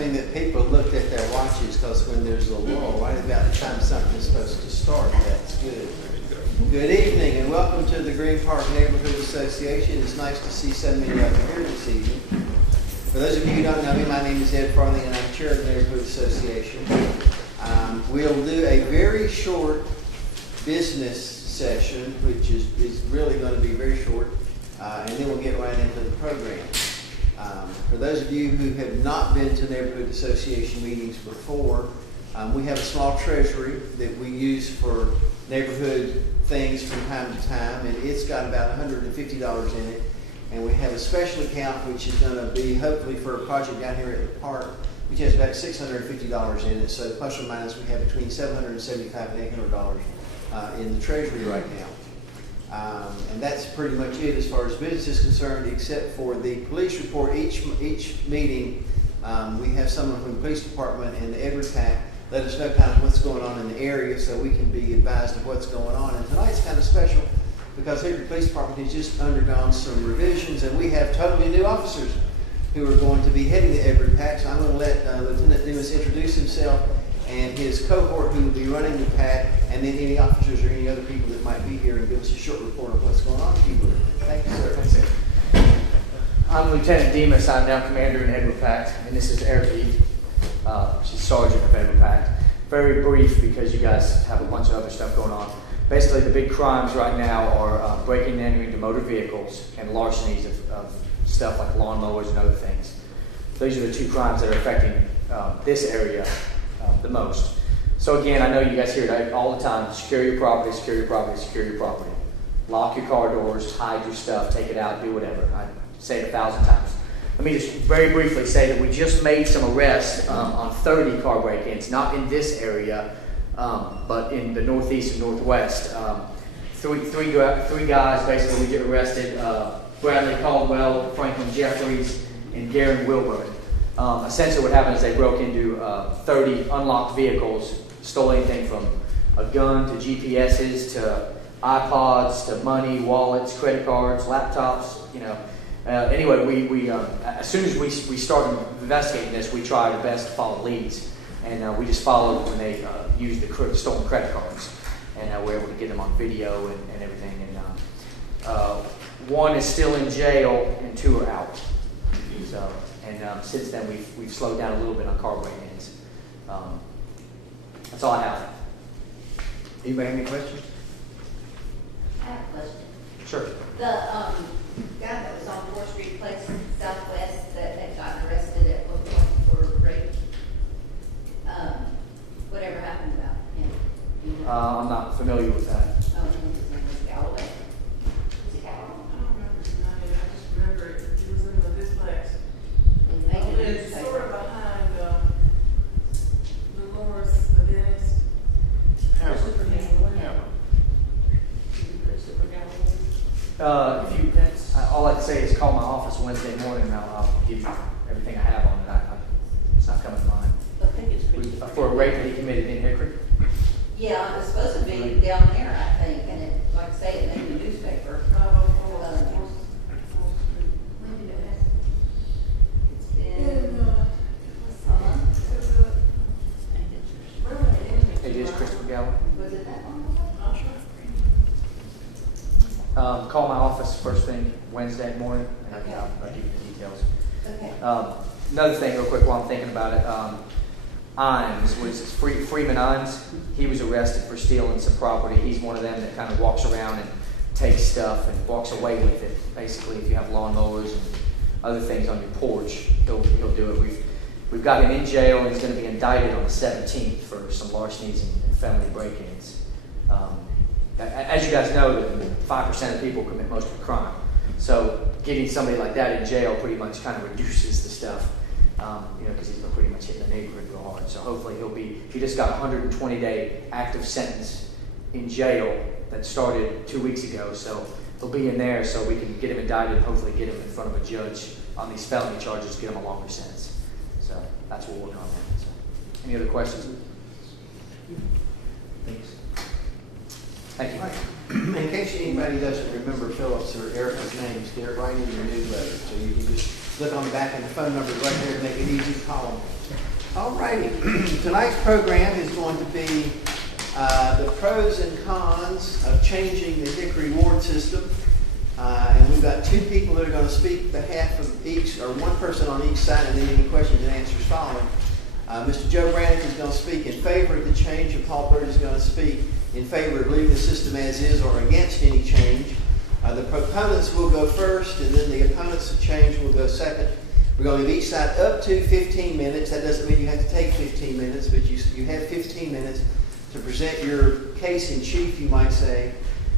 me that people looked at their watches because when there's a lull, right about the time something is supposed to start. That's good. Good evening and welcome to the Green Park Neighborhood Association. It's nice to see so many of you here this evening. For those of you who don't know me, my name is Ed Farthing and I'm chair of the Neighborhood Association. We'll do a very short business session, which is really going to be very short, and then we'll get right into the program. For those of you who have not been to Neighborhood Association meetings before, we have a small treasury that we use for neighborhood things from time to time, and it's got about $150 in it. And we have a special account which is going to be hopefully for a project down here at the park, which has about $650 in it. So plus or minus, we have between $775 and $800 in the treasury right now. And that's pretty much it as far as business is concerned, except for the police report. Each meeting, we have someone from the police department and the Edward PAC let us know kind of what's going on in the area so we can be advised of what's going on. And tonight's kind of special because Hickory Police Department has just undergone some revisions and we have totally new officers who are going to be heading the Edward PAC. So I'm going to let Lieutenant Dumas introduce himself and his cohort who will be running the PAC, and then any officers or any other people that might be here and give us a short report of what's going on. Thank you, sir. That's it. I'm Lieutenant Dumas. I'm now commander in Edward PAC, and this is Eric. She's sergeant of Edward PAC. Very brief because you guys have a bunch of other stuff going on. Basically, the big crimes right now are breaking and entering into motor vehicles and larcenies of stuff like lawnmowers and other things. These are the two crimes that are affecting this area the most. So again, I know you guys hear it all the time: secure your property, secure your property, secure your property. Lock your car doors, hide your stuff, take it out, do whatever. I say it 1,000 times. Let me just very briefly say that we just made some arrests on 30 car break-ins, not in this area, but in the northeast and northwest. Three guys basically we get arrested: Bradley Caldwell, Franklin Jeffries, and Garen Wilbur. Essentially what happened is they broke into 30 unlocked vehicles, stole anything from a gun to GPSs to iPods to money, wallets, credit cards, laptops, you know. Anyway, we as soon as we started investigating this, we tried our best to follow leads, and we just followed when they used the stolen credit cards, and we were able to get them on video and everything. And one is still in jail, and 2 are out. So, and since then we've slowed down a little bit on car break-ins. That's all I have. Anybody have any questions? I have a question. Sure. The guy that was on 4th Street Place Southwest that had gotten arrested at one point for rape, whatever happened about him? I'm not familiar with that. Oh, his name was Galloway. Was it Galloway? I don't remember his name. I just remember he was in the duplex. It's sort of behind Dolores, the dentist. Christopher Galloway. All I'd say is call my office Wednesday morning, and I'll give you everything I have on it. It's not coming to mind. I think it's Christopher. For a rape that he committed in Hickory? Yeah, it was supposed to be down there, I think, and it, like I say, it made the newspaper. When did it happen? It's been It is Christopher Gallo. Was it that long ago? Call my office first thing Wednesday morning, and Okay. I'll give you the details. Okay. Another thing real quick while I'm thinking about it, Imes, Freeman Imes, he was arrested for stealing some property. He's one of them that kind of walks around and takes stuff and walks away with it. Basically, if you have lawnmowers and other things on your porch, he'll do it. We've got him in jail, and he's going to be indicted on the 17th for some larcenies and family break-ins. As you guys know, 5% of people commit most of the crime. So getting somebody like that in jail pretty much kind of reduces the stuff, because he's been pretty much hitting the neighborhood real hard. So hopefully he just got a 120-day active sentence in jail that started 2 weeks ago. So he'll be in there so we can get him indicted and hopefully get him in front of a judge on these felony charges, get him a longer sentence. So that's what we're working on now. So, any other questions? Thanks. Thank you. In case anybody doesn't remember Phillips or Erica's names, they're right in your newsletter, so you can just look on the back and the phone number right there to make it easy to call them. All righty. Tonight's program is going to be the pros and cons of changing the Hickory Ward system. And we've got two people that are going to speak behalf of each, or one person on each side, and then any questions and answers following. Mr. Joe Brannick is going to speak in favor of the change, and Paul Bird is going to speak in favor of leaving the system as is or against any change. The proponents will go first, and then the opponents of change will go second. We're going to give each side up to 15 minutes. That doesn't mean you have to take 15 minutes, but you have 15 minutes to present your case in chief, you might say.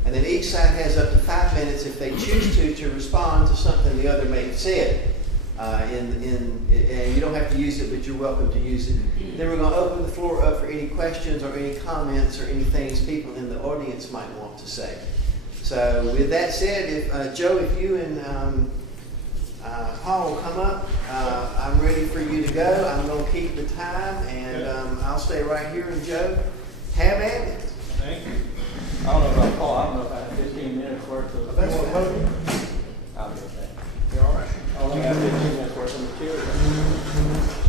And then each side has up to 5 minutes, if they choose to respond to something the other may have said. And you don't have to use it, but you're welcome to use it. Then we're going to open the floor up for any questions or any comments or any things people in the audience might want to say. So with that said, if Joe, if you and Paul will come up, I'm ready for you to go. I'm going to keep the time, and I'll stay right here. And Joe, have at it. Thank you. I don't know about Paul. I don't know if I have 15 minutes worth of. That's what I'll be okay. You all right? I only have 15 minutes worth of material.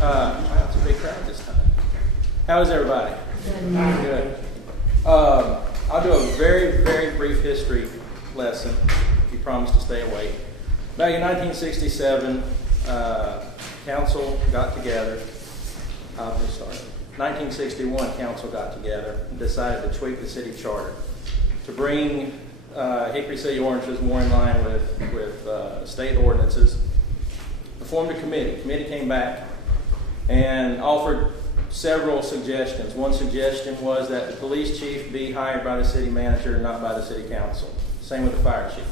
Wow, it's a big crowd this time. How is everybody? Good. I'll do a very, very brief history lesson, if you promise to stay awake. Back in 1967, council got together. I'll just start. 1961, council got together and decided to tweak the city charter to bring Hickory City ordinances more in line with state ordinances. They formed a committee. The committee came back and offered several suggestions. One suggestion was that the police chief be hired by the city manager, not by the city council. Same with the fire chief.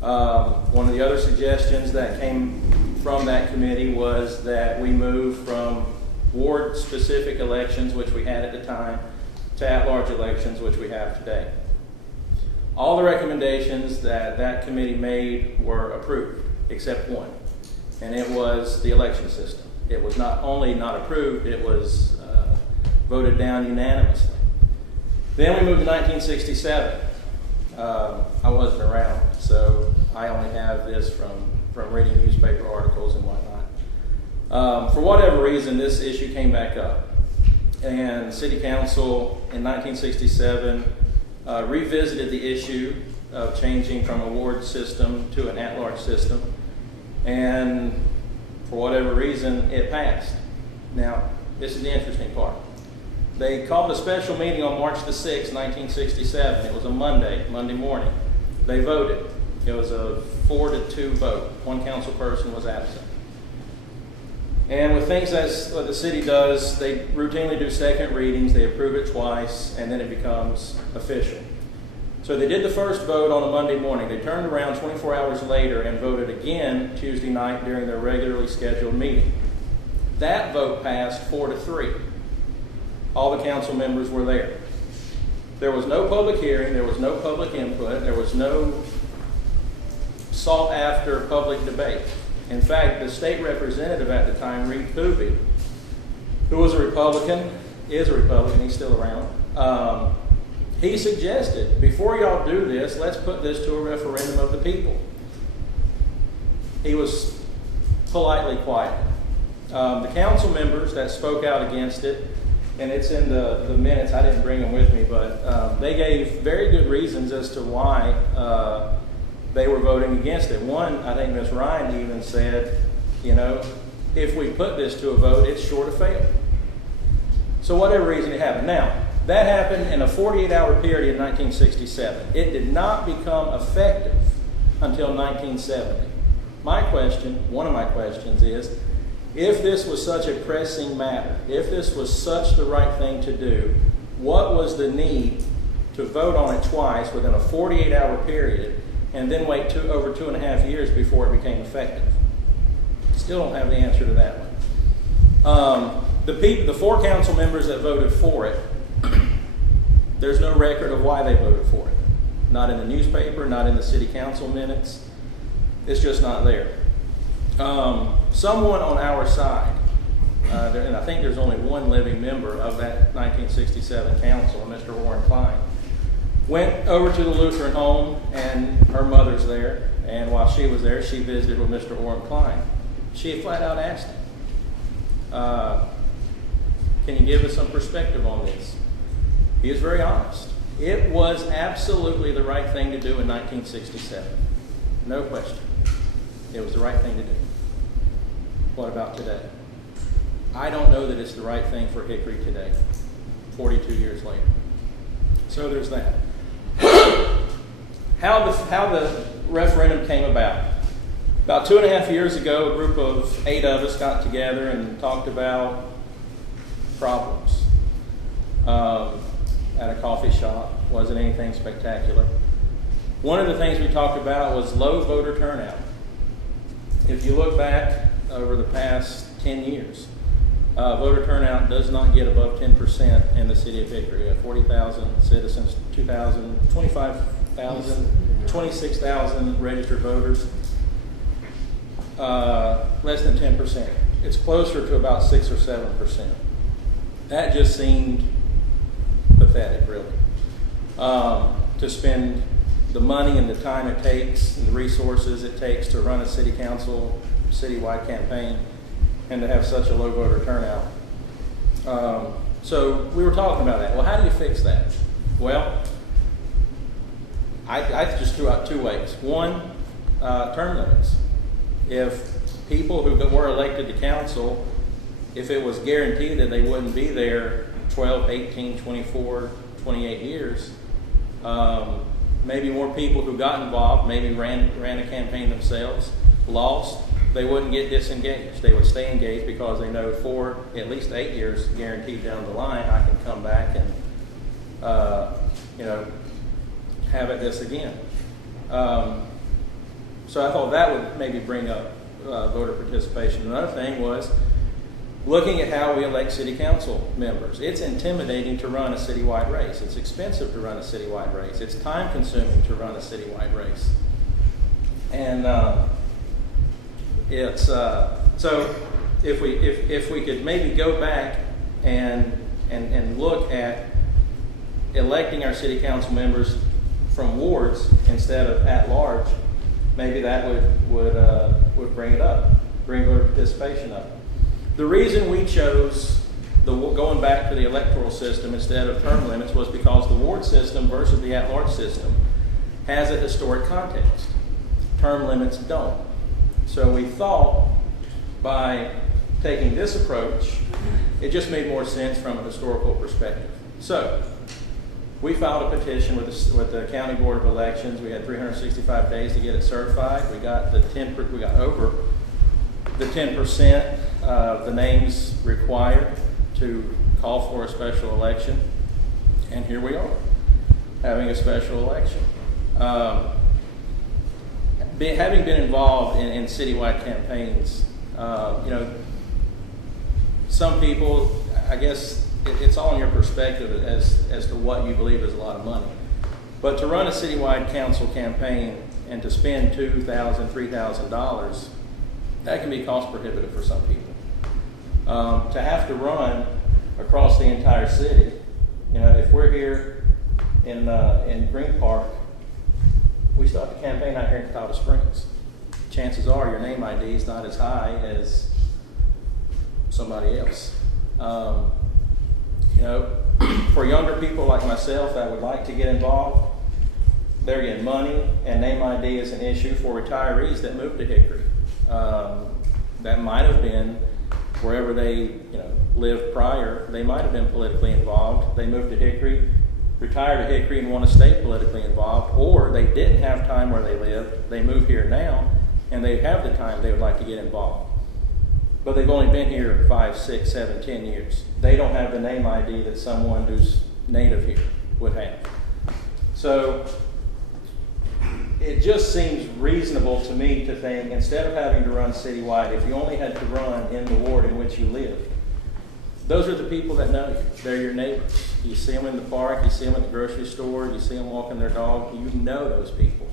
One of the other suggestions that came from that committee was that we move from ward-specific elections, which we had at the time, to at-large elections, which we have today. All the recommendations that that committee made were approved, except one, and it was the election system. It was not only not approved, it was voted down unanimously. Then we moved to 1967. I wasn't around, so I only have this from reading newspaper articles and whatnot. For whatever reason, this issue came back up, and City Council in 1967 revisited the issue of changing from a ward system to an at-large system, and for whatever reason, it passed. Now, this is the interesting part. They called a special meeting on March the 6th, 1967. It was a Monday morning. They voted. It was a 4-2 vote. One council person was absent. And with things as what the city does, they routinely do second readings, they approve it twice, and then it becomes official. So they did the first vote on a Monday morning. They turned around 24 hours later and voted again Tuesday night during their regularly scheduled meeting. That vote passed 4-3. All the council members were there. There was no public hearing, there was no public input, there was no sought after public debate. In fact, the state representative at the time, Reed Poovey, who was a Republican, is a Republican, he's still around, he suggested, before y'all do this, let's put this to a referendum of the people. He was politely quiet. The council members that spoke out against it, and it's in the minutes, I didn't bring them with me, but they gave very good reasons as to why they were voting against it. One, I think Ms. Ryan even said, you know, if we put this to a vote, it's sure to fail. So whatever reason it happened. Now, that happened in a 48-hour period in 1967. It did not become effective until 1970. My question, one of my questions is, if this was such a pressing matter, if this was such the right thing to do, what was the need to vote on it twice within a 48-hour period and then wait over 2.5 years before it became effective? Still don't have the answer to that one. The 4 council members that voted for it, there's no record of why they voted for it. Not in the newspaper, not in the city council minutes. It's just not there. Someone on our side, and I think there's only one living member of that 1967 council, Mr. Warren Klein, went over to the Lutheran home, and her mother's there, and while she was there, she visited with Mr. Warren Klein. she flat out asked him, can you give us some perspective on this? He was very honest. It was absolutely the right thing to do in 1967. No question. It was the right thing to do. What about today? I don't know that it's the right thing for Hickory today, 42 years later. So there's that. How the referendum came about. About 2.5 years ago, a group of 8 of us got together and talked about problems at a coffee shop. Wasn't anything spectacular. One of the things we talked about was low voter turnout. If you look back over the past 10 years, voter turnout does not get above 10% in the city of Hickory. We have 40,000 citizens, 25,000, 26,000 registered voters. Less than 10%. It's closer to about 6 or 7%. That just seemed pathetic, really. To spend the money and the time it takes and the resources it takes to run a city council, citywide campaign, and to have such a low voter turnout. So we were talking about that. Well, how do you fix that? Well, I just threw out 2 ways. One, term limits. If people who were elected to council, if it was guaranteed that they wouldn't be there 12, 18, 24, 28 years, maybe more people who got involved, maybe ran a campaign themselves, lost, they wouldn't get disengaged. They would stay engaged because they know for at least 8 years guaranteed down the line, I can come back and have at this again. So I thought that would maybe bring up voter participation. Another thing was looking at how we elect city council members. It's intimidating to run a citywide race. It's expensive to run a citywide race. It's time consuming to run a citywide race. And so if we could maybe go back and look at electing our city council members from wards instead of at large, maybe that would bring it up, bring voter participation up. The reason we chose going back to the electoral system instead of term limits was because the ward system versus the at-large system has a historic context. Term limits don't. So we thought by taking this approach, it just made more sense from a historical perspective. So we filed a petition with the County Board of Elections. We had 365 days to get it certified. We got over the 10% of the names required to call for a special election, and here we are having a special election. Having been involved in citywide campaigns, some people, I guess it's all in your perspective as to what you believe is a lot of money. But to run a citywide council campaign and to spend $2,000, $3,000, that can be cost prohibitive for some people. To have to run across the entire city, if we're here in Green Park, we still have to campaign out here in Catawba Springs. Chances are your name ID is not as high as somebody else. For younger people like myself that would like to get involved, they're getting money, and name ID is an issue for retirees that moved to Hickory. That might have been wherever they lived prior. They might have been politically involved. They moved to Hickory, retired to Hickory, and want to stay politically involved, or they didn't have time where they lived. They move here now, and they have the time they would like to get involved. But they've only been here 5, 6, 7, 10 years. They don't have the name ID that someone who's native here would have. So it just seems reasonable to me to think, instead of having to run citywide, if you only had to run in the ward in which you live, those are the people that know you. They're your neighbors. You see them in the park, you see them at the grocery store, you see them walking their dog, you know those people.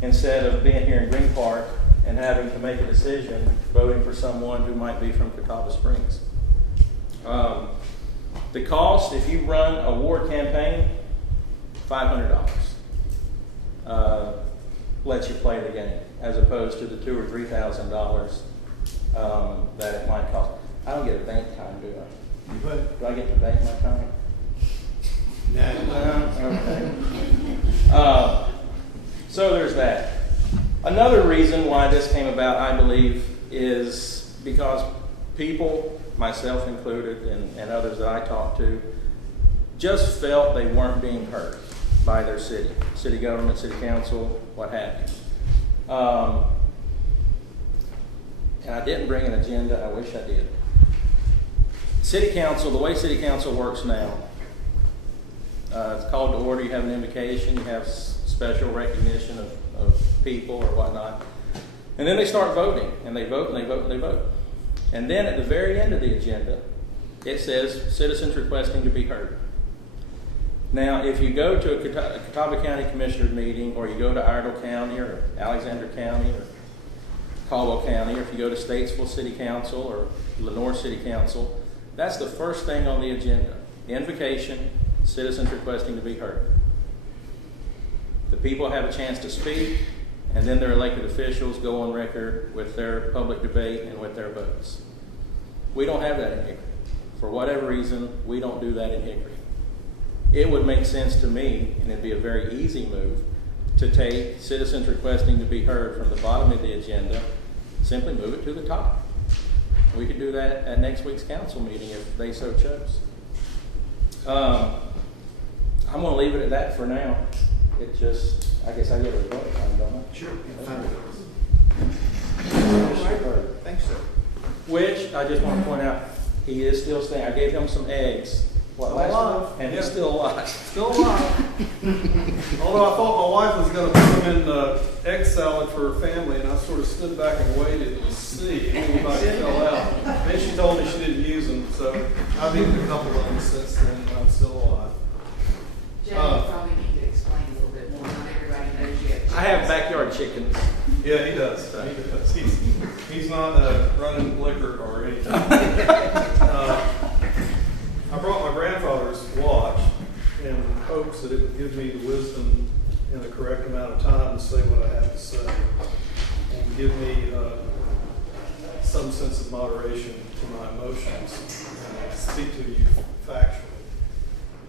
Instead of being here in Green Park and having to make a decision, voting for someone who might be from Catawba Springs. The cost, if you run a ward campaign, $500. Lets you play the game, as opposed to the $2,000 or $3,000 that it might cost. I don't get a bank time, do I? But, Do I get to bank my time? no. Okay. So there's that. Another reason why this came about, I believe, is because people, myself included, and others that I talked to, just felt they weren't being heard by their city government, city council, what have you. And I didn't bring an agenda. I wish I did. City council, the way city council works now, it's called to order. You have an invocation. You have special recognition of people or whatnot. And then they start voting, and they vote, and they vote, and they vote. And then at the very end of the agenda, it says citizens requesting to be heard. Now, if you go to a Catawba County Commissioners meeting, or you go to Iredell County, or Alexander County, or Caldwell County, or if you go to Statesville City Council, or Lenoir City Council, that's the first thing on the agenda. Invocation, citizens requesting to be heard. The people have a chance to speak, and then their elected officials go on record with their public debate and with their votes. We don't have that in Hickory. For whatever reason, we don't do that in Hickory. It would make sense to me, and it'd be a very easy move, to take citizens requesting to be heard from the bottom of the agenda, simply move it to the top. We could do that at next week's council meeting if they so chose. I'm going to leave it at that for now. It just, I guess I get a vote time, don't I? Sure. Thanks, sir. Which, I just want to point out, he is still staying. I gave him some eggs. What, last alive. week? And he's still alive. Still alive. Although I thought my wife was going to put him in egg salad for her family, and I sort of stood back and waited to see if anybody fell out. Then she told me she didn't use them, so I've eaten a couple of them since then, and I'm still alive. Jay, you probably need to explain a little bit more. Not everybody knows yet. I have backyard chickens. Yeah, he does. He does. He's not running liquor or anything. I brought my grandfather's watch in hopes that it would give me the wisdom in the correct amount of time to say what I have to say, and give me some sense of moderation to my emotions, and speak to you factually.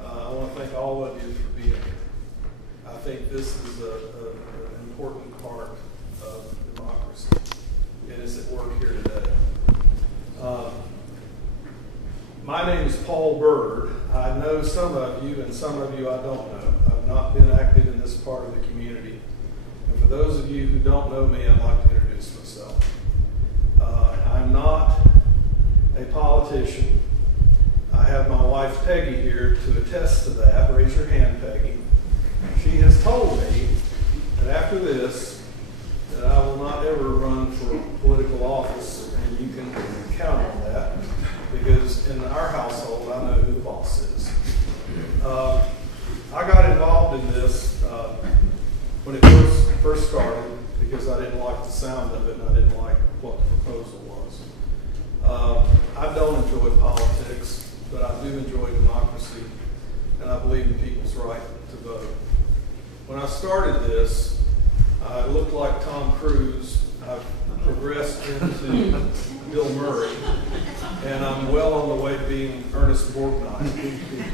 I want to thank all of you for being here. I think this is an important part of democracy, and it's at work here today. My name is Paul Bird. I know some of you, and some of you I don't know. I've not been active in this part of the community. And for those of you who don't know me, I'd like to introduce myself. I'm not a politician. I have my wife Peggy here to attest to that. Raise your hand, Peggy. She has told me that after this, that I will not ever run for political office, and you can count on that, because in our household, I know who the boss is. I got involved in this when it first started, because I didn't like the sound of it, and I didn't like what the proposal was. I don't enjoy politics, but I do enjoy democracy, and I believe in people's right to vote. When I started this, I looked like Tom Cruise. I've progressed into Bill Murray, and I'm well on the way to being Ernest Borgnine.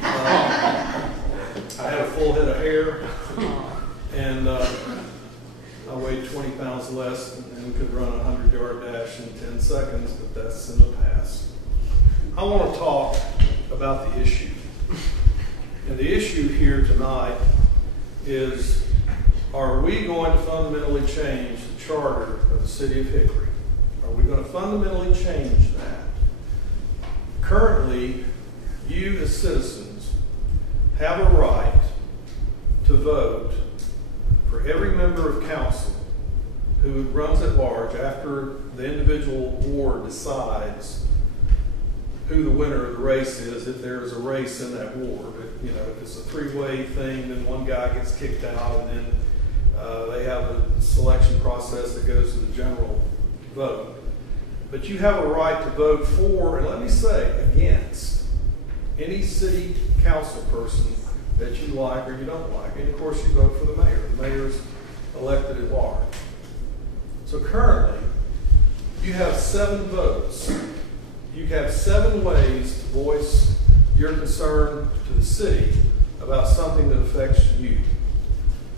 I had a full head of hair, and I weighed 20 pounds less and could run a 100-yard dash in 10 seconds, but that's in the past. I want to talk about the issue. And the issue here tonight is, are we going to fundamentally change the charter of the city of Hickory? Are we going to fundamentally change that? Currently, you as citizens have a right to vote for every member of council who runs at large after the individual ward decides who the winner of the race is, if there is a race in that ward. If it's a three-way thing, then one guy gets kicked out, and then they have a selection process that goes to the general vote. But you have a right to vote for, and let me say, against any city council person that you like or you don't like. And of course you vote for the mayor. The mayor is elected at large. So currently, you have 7 votes. You have 7 ways to voice your concern to the city about something that affects you.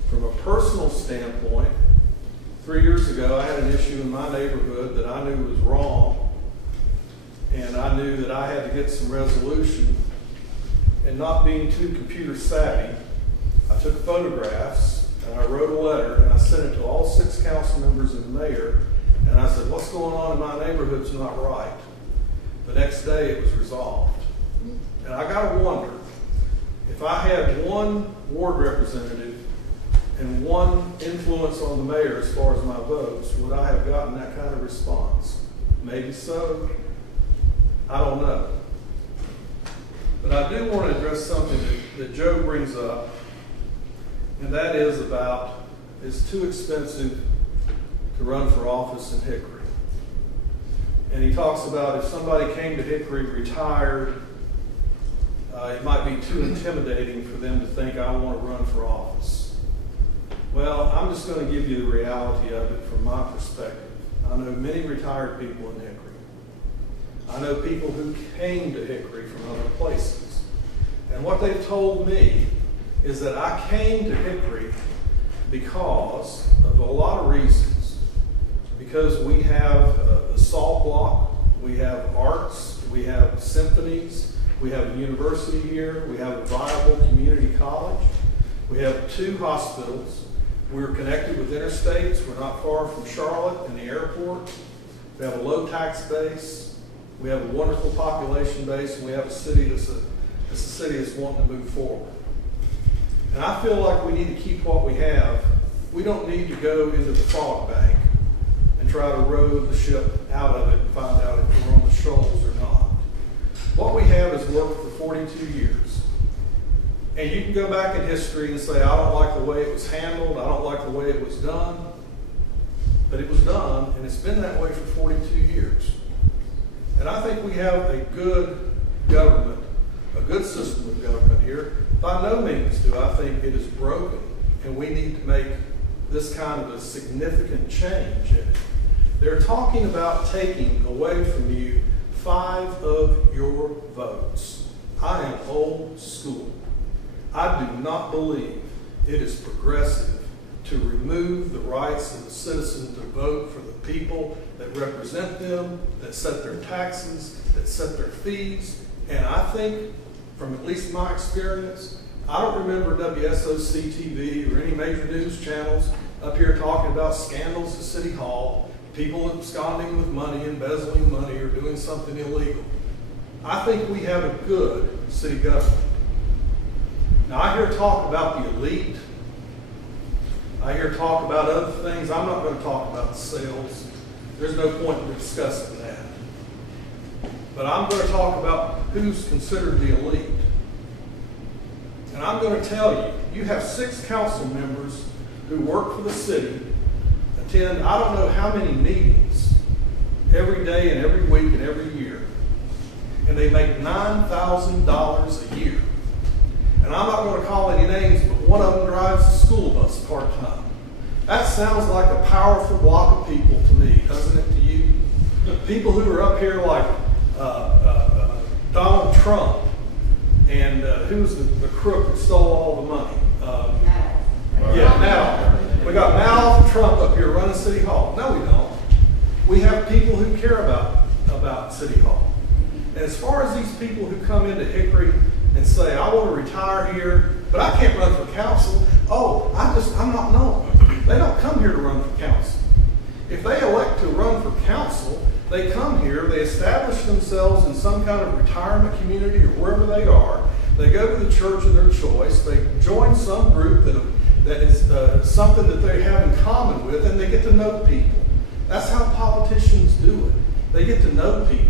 From a personal standpoint, 3 years ago, I had an issue in my neighborhood that I knew was wrong, and I knew that I had to get some resolution. And not being too computer savvy, I took photographs and I wrote a letter and I sent it to all 6 council members and the mayor, and I said, what's going on in my neighborhood's not right. The next day it was resolved. And I gotta wonder, if I had 1 ward representative and 1 influence on the mayor as far as my votes, would I have gotten that kind of response? Maybe so. I don't know. But I do want to address something that Joe brings up, and that is about it's too expensive to run for office in Hickory. And he talks about if somebody came to Hickory retired, it might be too intimidating for them to think, I want to run for office. Well, I'm just going to give you the reality of it from my perspective. I know many retired people in Hickory. I know people who came to Hickory from other places. And what they've told me is that I came to Hickory because of a lot of reasons. Because we have the salt block, we have arts, we have symphonies, we have a university here, we have a viable community college, we have 2 hospitals, we're connected with interstates, we're not far from Charlotte and the airport, we have a low tax base, we have a wonderful population base, and we have a city that's a city that's wanting to move forward. And I feel like we need to keep what we have. We don't need to go into the fog bank and try to row the ship out of it and find out if we're on the shoals or not. What we have is worked for 42 years. And you can go back in history and say, I don't like the way it was handled, I don't like the way it was done. But it was done, and it's been that way for 42 years. And I think we have a good government, a good system of government here. By no means do I think it is broken, and we need to make this kind of a significant change in it. They're talking about taking away from you 5 of your votes. I am old school. I do not believe it is progressive to remove the rights of the citizen to vote for the people that represent them, that set their taxes, that set their fees. And I think, from at least my experience, I don't remember WSOC TV or any major news channels up here talking about scandals at City Hall, people absconding with money, embezzling money, or doing something illegal. I think we have a good city government. Now, I hear talk about the elite. I hear talk about other things. I'm not going to talk about the sales. There's no point in discussing that. But I'm going to talk about who's considered the elite. And I'm going to tell you, you have 6 council members who work for the city, attend I don't know how many meetings every day and every week and every year. And they make $9,000 a year. And I'm not going to call any names, but one of them drives the school bus part-time. That sounds like a powerful block of people to me, doesn't it to you? People who are up here like Donald Trump, and who's the crook that stole all the money? Now. We got Mal Trump up here running City Hall. No, we don't. We have people who care about City Hall. And as far as these people who come into Hickory and say, I want to retire here, but I can't run for council. Oh, I'm not known. They don't come here to run for council. If they elect to run for council, they come here, they establish themselves in some kind of retirement community or wherever they are. They go to the church of their choice. They join some group that is something that they have in common with, and they get to know people. That's how politicians do it. They get to know people.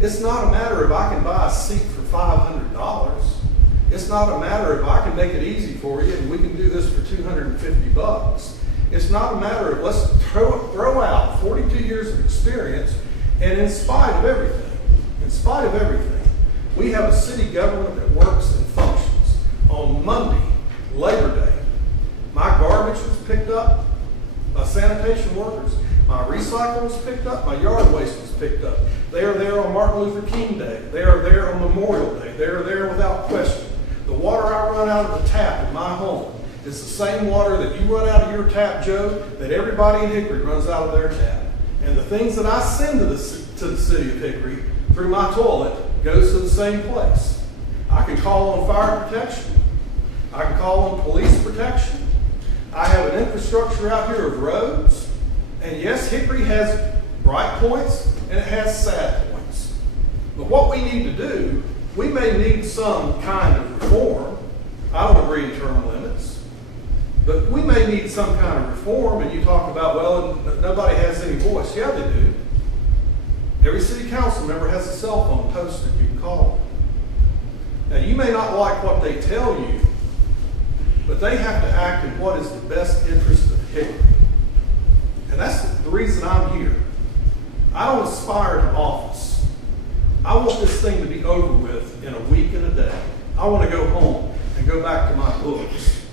It's not a matter if I can buy a seat for $500. It's not a matter if I can make it easy for you and we can do this for $250. It's not a matter of let's throw out 42 years of experience, and in spite of everything, we have a city government that works and functions. On Monday, Labor Day, my garbage was picked up by sanitation workers. My recycle was picked up. My yard waste was picked up. They are there on Martin Luther King Day. They are there on Memorial Day. They are there without question. The water I run out of the tap in my home is the same water that you run out of your tap, Joe, that everybody in Hickory runs out of their tap. And the things that I send to the city of Hickory through my toilet goes to the same place. I can call on fire protection. I can call on police protection. I have an infrastructure out here of roads. And yes, Hickory has bright points and it has sad points. But what we need to do, we may need some kind of reform. I don't agree to term limits. But we may need some kind of reform, and you talk about, well, nobody has any voice. Yeah, they do. Every city council member has a cell phone posted. You can call them. Now, you may not like what they tell you, but they have to act in what is the best interest of Hickory. And that's the reason I'm here. I don't aspire to office. I want this thing to be over with in a week and a day. I want to go home and go back to my books.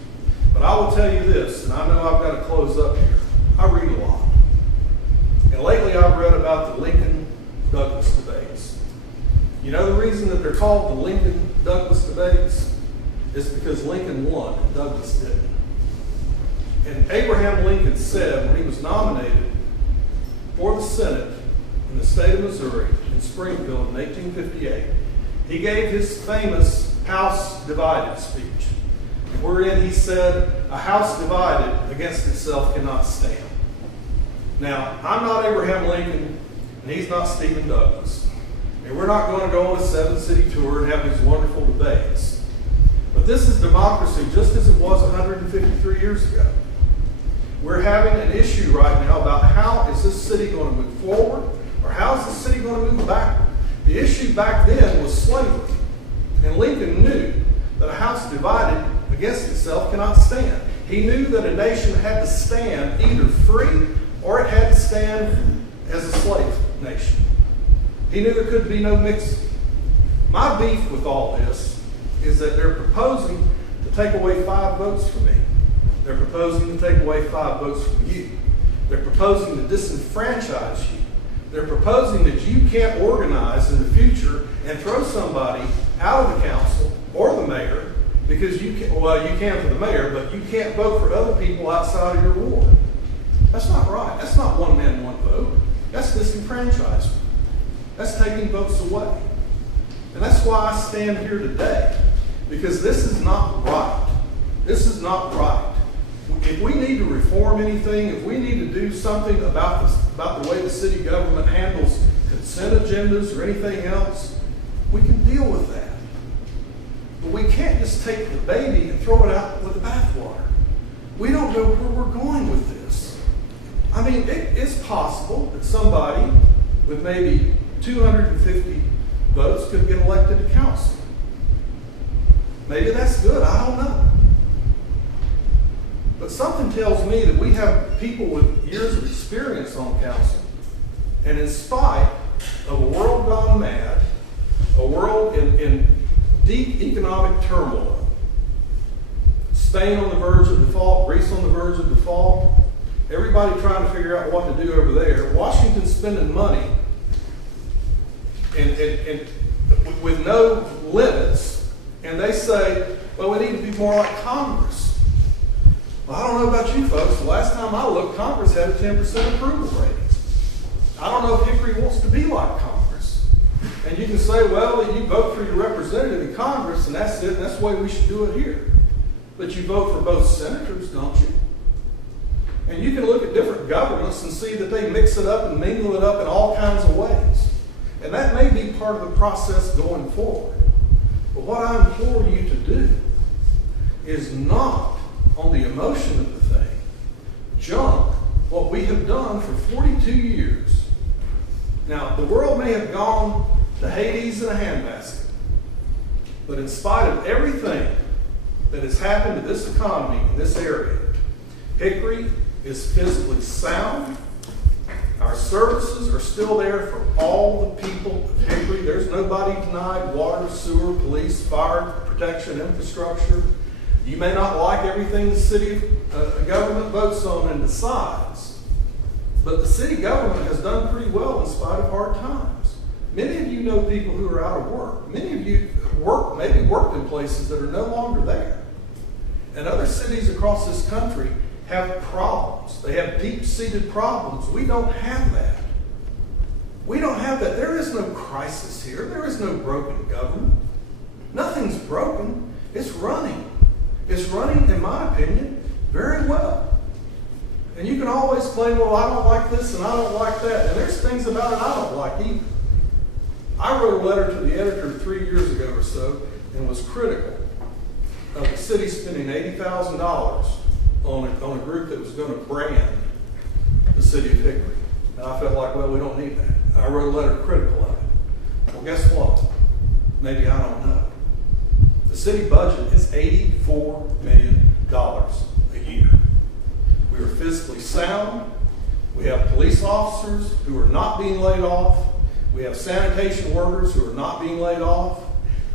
But I will tell you this, and I know I've got to close up here. I read a lot. And lately I've read about the Lincoln-Douglas debates. You know the reason that they're called the Lincoln-Douglas debates? Is because Lincoln won and Douglas didn't. And Abraham Lincoln said when he was nominated for the Senate in the state of Missouri in Springfield in 1858, he gave his famous House Divided speech. Wherein he said, a house divided against itself cannot stand. Now, I'm not Abraham Lincoln, and he's not Stephen Douglas. And we're not going to go on a 7-city tour and have these wonderful debates. But this is democracy just as it was 153 years ago. We're having an issue right now about how is this city going to move forward, or how is this city going to move backward. The issue back then was slavery. And Lincoln knew that a house divided against itself cannot stand. He knew that a nation had to stand either free or it had to stand as a slave nation. He knew there could be no mixing. My beef with all this is that they're proposing to take away 5 votes from me. They're proposing to take away 5 votes from you. They're proposing to disenfranchise you. They're proposing that you can't organize in the future and throw somebody out of the council or the mayor because you can, well, you can for the mayor, but you can't vote for other people outside of your ward. That's not right. That's not one man, one vote. That's disenfranchisement. That's taking votes away. And that's why I stand here today, because this is not right. This is not right. If we need to reform anything, if we need to do something about the way the city government handles consent agendas or anything else, we can deal with that. But we can't just take the baby and throw it out with the bathwater. We don't know where we're going with this. I mean, it's possible that somebody with maybe 250 votes could get elected to council. Maybe that's good. I don't know. But something tells me that we have people with years of experience on council. And in spite of a world gone mad, a world in deep economic turmoil, Spain on the verge of default, Greece on the verge of default, everybody trying to figure out what to do over there, Washington's spending money and with no limits, and they say, well, we need to be more like Congress. Well, I don't know about you folks. The last time I looked, Congress had a 10% approval rating. I don't know if Hickory wants to be like Congress. And you can say, well, you vote for your representative in Congress, and that's it, and that's the way we should do it here. But you vote for both senators, don't you? And you can look at different governments and see that they mix it up and mingle it up in all kinds of ways. And that may be part of the process going forward. But what I implore you to do is not, on the emotion of the thing, junk what we have done for 42 years. Now, the world may have gone to Hades in a handbasket, but in spite of everything that has happened to this economy in this area, Hickory is physically sound. Our services are still there for all the people of Hickory. There's nobody denied water, sewer, police, fire protection, infrastructure. You may not like everything the city government votes on and decides, But the city government has done pretty well in spite of hard times. Many of you know people who are out of work. Many of you maybe worked in places that are no longer there. And other cities across this country have problems. They have deep-seated problems. We don't have that. We don't have that. There is no crisis here. There is no broken government. Nothing's broken. It's running. It's running, in my opinion, very well. And you can always claim, well, I don't like this and I don't like that. And there's things about it I don't like either. I wrote a letter to the editor 3 years ago or so and was critical of the city spending $80,000 on a group that was going to brand the city of Hickory. And I felt like, well, we don't need that. I wrote a letter critical of it. Well, guess what? Maybe I don't know. The city budget is $84 million a year. We are fiscally sound. We have police officers who are not being laid off. We have sanitation workers who are not being laid off.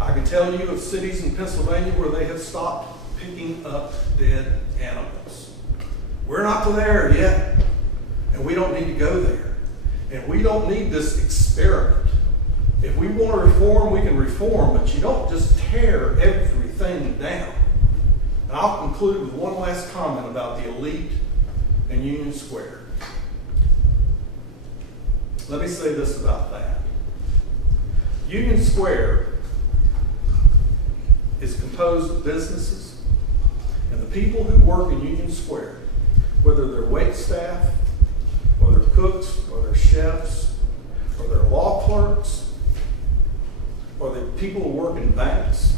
I can tell you of cities in Pennsylvania where they have stopped picking up dead animals. We're not there yet, and we don't need to go there. And we don't need this experiment. If we want to reform, we can reform, but you don't just tear everything down. And I'll conclude with one last comment about the elite and Union Square. Let me say this about that. Union Square is composed of businesses, and the people who work in Union Square, whether they're wait staff, or they're cooks, or they're chefs, or they're law clerks, or they're people who work in banks,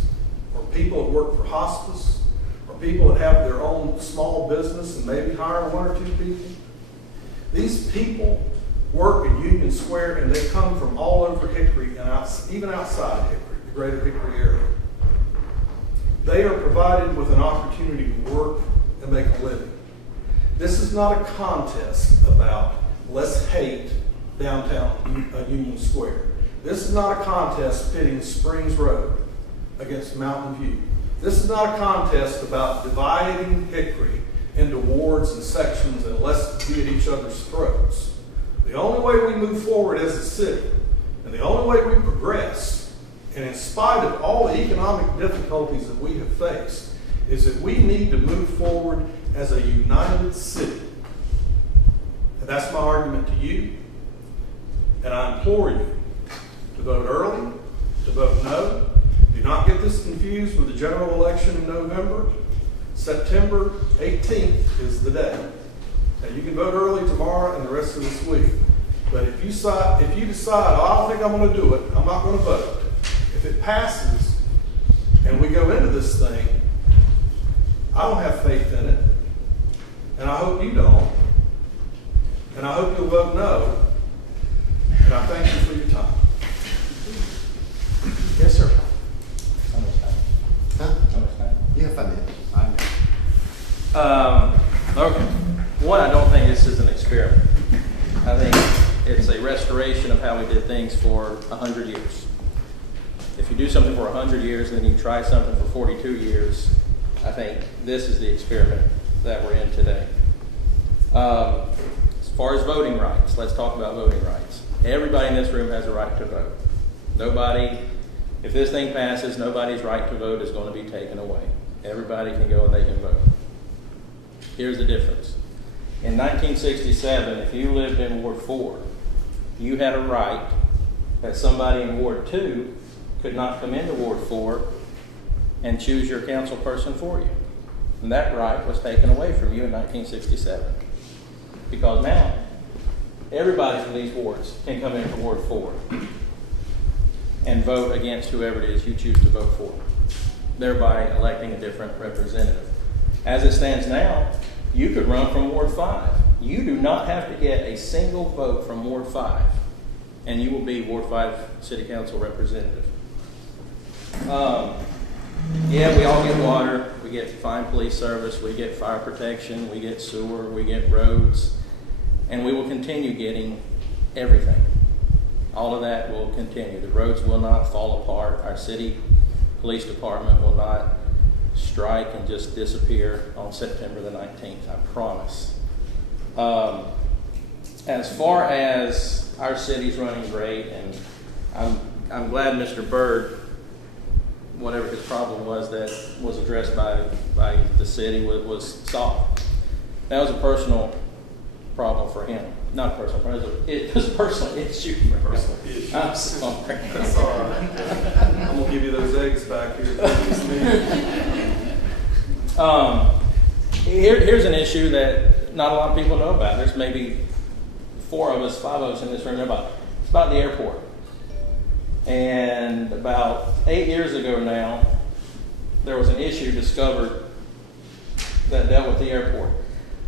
or people that work for hospice, or people that have their own small business and maybe hire 1 or 2 people. These people work in Union Square, and they come from all over Hickory and even outside Hickory, the greater Hickory area. They are provided with an opportunity to work and make a living. This is not a contest about let's hate downtown Union Square. This is not a contest pitting Springs Road against Mountain View. This is not a contest about dividing Hickory into wards and sections and let's be at each other's throats. The only way we move forward as a city, and the only way we progress, and in spite of all the economic difficulties that we have faced, is that we need to move forward as a united city. And that's my argument to you. And I implore you to vote early, to vote no. Do not get this confused with the general election in November. September 18th is the day. Now you can vote early tomorrow and the rest of this week. But if you decide, oh, I don't think I'm going to do it, I'm not going to vote. If it passes and we go into this thing, I don't have faith in it. And I hope you don't. And I hope you'll vote no. And I thank you for your time. Yes, sir. How much time? You have 5 minutes. Okay. One, I don't think this is an experiment. I think it's a restoration of how we did things for 100 years. If you do something for 100 years and then you try something for 42 years, I think this is the experiment that we're in today. As far as voting rights, let's talk about voting rights. Everybody in this room has a right to vote. Nobody, if this thing passes, nobody's right to vote is going to be taken away. Everybody can go and they can vote. Here's the difference. In 1967, if you lived in Ward 4, you had a right that somebody in Ward 2 could not come into Ward 4 and choose your council person for you. And that right was taken away from you in 1967. Because now, everybody from these wards can come into Ward 4 and vote against whoever it is you choose to vote for, thereby electing a different representative. As it stands now, you could run from Ward 5. You do not have to get a single vote from Ward 5, and you will be Ward 5 City Council representative. Yeah, we all get water, we get fine police service, we get fire protection, we get sewer, we get roads, and we will continue getting everything. All of that will continue. The roads will not fall apart. Our city police department will not strike and just disappear on September the 19th, I promise. as far as our city's running great, and I'm glad Mr. Byrd, whatever his problem was that was addressed by the city, was solved. That was a personal problem for him. Not a personal problem, it was a personal issue for him. Personal issue. I'm sorry. That's all right. I'm gonna give you those eggs back here. Here's an issue that not a lot of people know about. There's maybe 5 of us in this room know about. It's about the airport. And about 8 years ago now, there was an issue discovered that dealt with the airport.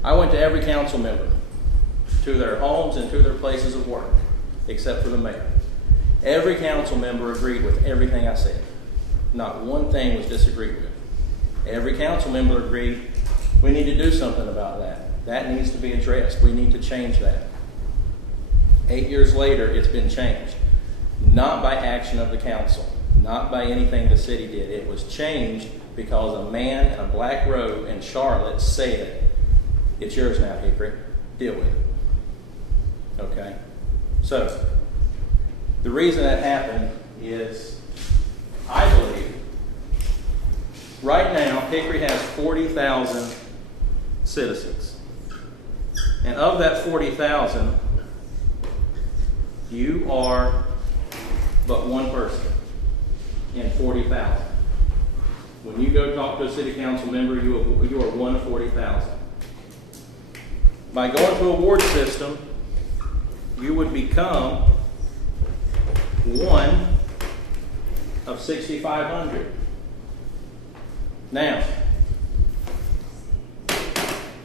I went to every council member, to their homes and to their places of work, except for the mayor. Every council member agreed with everything I said. Not one thing was disagreed with. Every council member agreed we need to do something about that. That needs to be addressed. We need to change that. 8 years later, it's been changed. Not by action of the council, not by anything the city did. It was changed because a man in a black robe in Charlotte said, "It's yours now, Hickory. Deal with it." Okay? So, the reason that happened is, I believe, right now, Hickory has 40,000 citizens. And of that 40,000, you are but one person in 40,000. When you go talk to a city council member, you are one of 40,000. By going to a ward system, you would become one of 6,500. Now,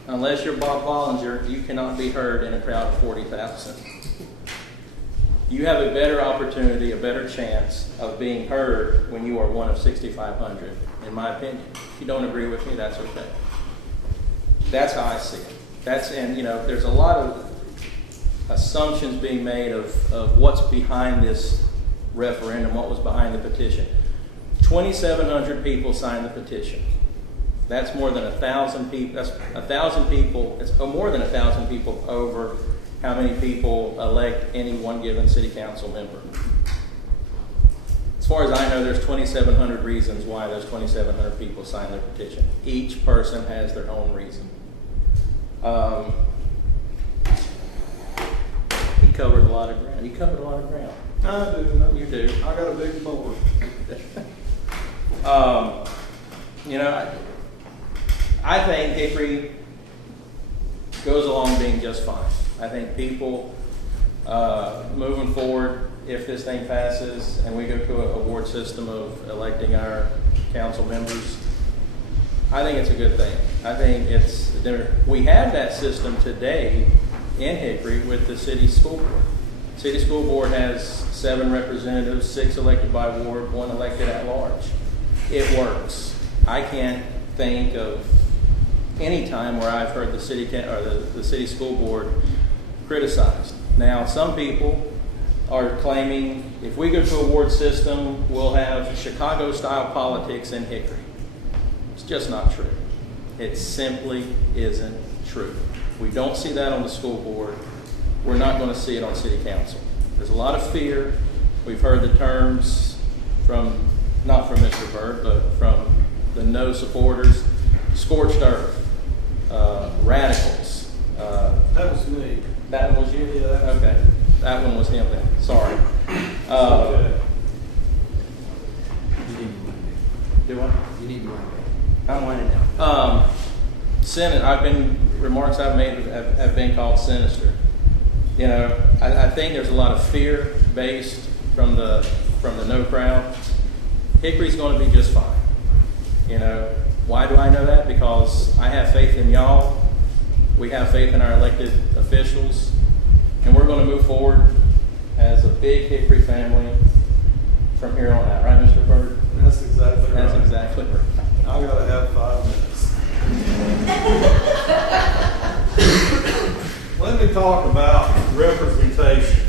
unless you're Bob Bollinger, you cannot be heard in a crowd of 40,000. You have a better opportunity, a better chance of being heard when you are one of 6,500, in my opinion. If you don't agree with me, that's okay. That's how I see it. There's a lot of assumptions being made of what's behind this referendum, what was behind the petition. 2,700 people signed the petition. That's more than 1,000 people. That's 1,000 people. It's more than 1,000 people over how many people elect any one given city council member. As far as I know, there's 2,700 reasons why those 2,700 people signed their petition. Each person has their own reason. He covered a lot of ground. You covered a lot of ground. I do. You do. I got a big board. I think Hickory goes along being just fine. I think people moving forward, if this thing passes and we go to a ward system of electing our council members, I think it's a good thing. I think we have that system today in Hickory with the city school board. City school board has 7 representatives, 6 elected by ward, 1 elected at large. It works. I can't think of any time where I've heard the city school board criticized. Now, some people are claiming if we go to a ward system, we'll have Chicago-style politics in Hickory. It's just not true. It simply isn't true. We don't see that on the school board. We're not going to see it on city council. There's a lot of fear. We've heard the terms not from Mr. Byrd, but from the no supporters, scorched earth, radicals. That was me. That one was you? Yeah. Okay. That one was him then. Sorry. Okay. Do what? You need to wind I'm winding down. Remarks I've made have been called sinister. I think there's a lot of fear based from the no crowd. Hickory's going to be just fine. Why do I know that? Because I have faith in y'all. We have faith in our elected officials, and we're going to move forward as a big Hickory family from here on out. Right, Mr. Byrd? That's exactly right. That's exactly right. I gotta have 5 minutes. Let me talk about representation.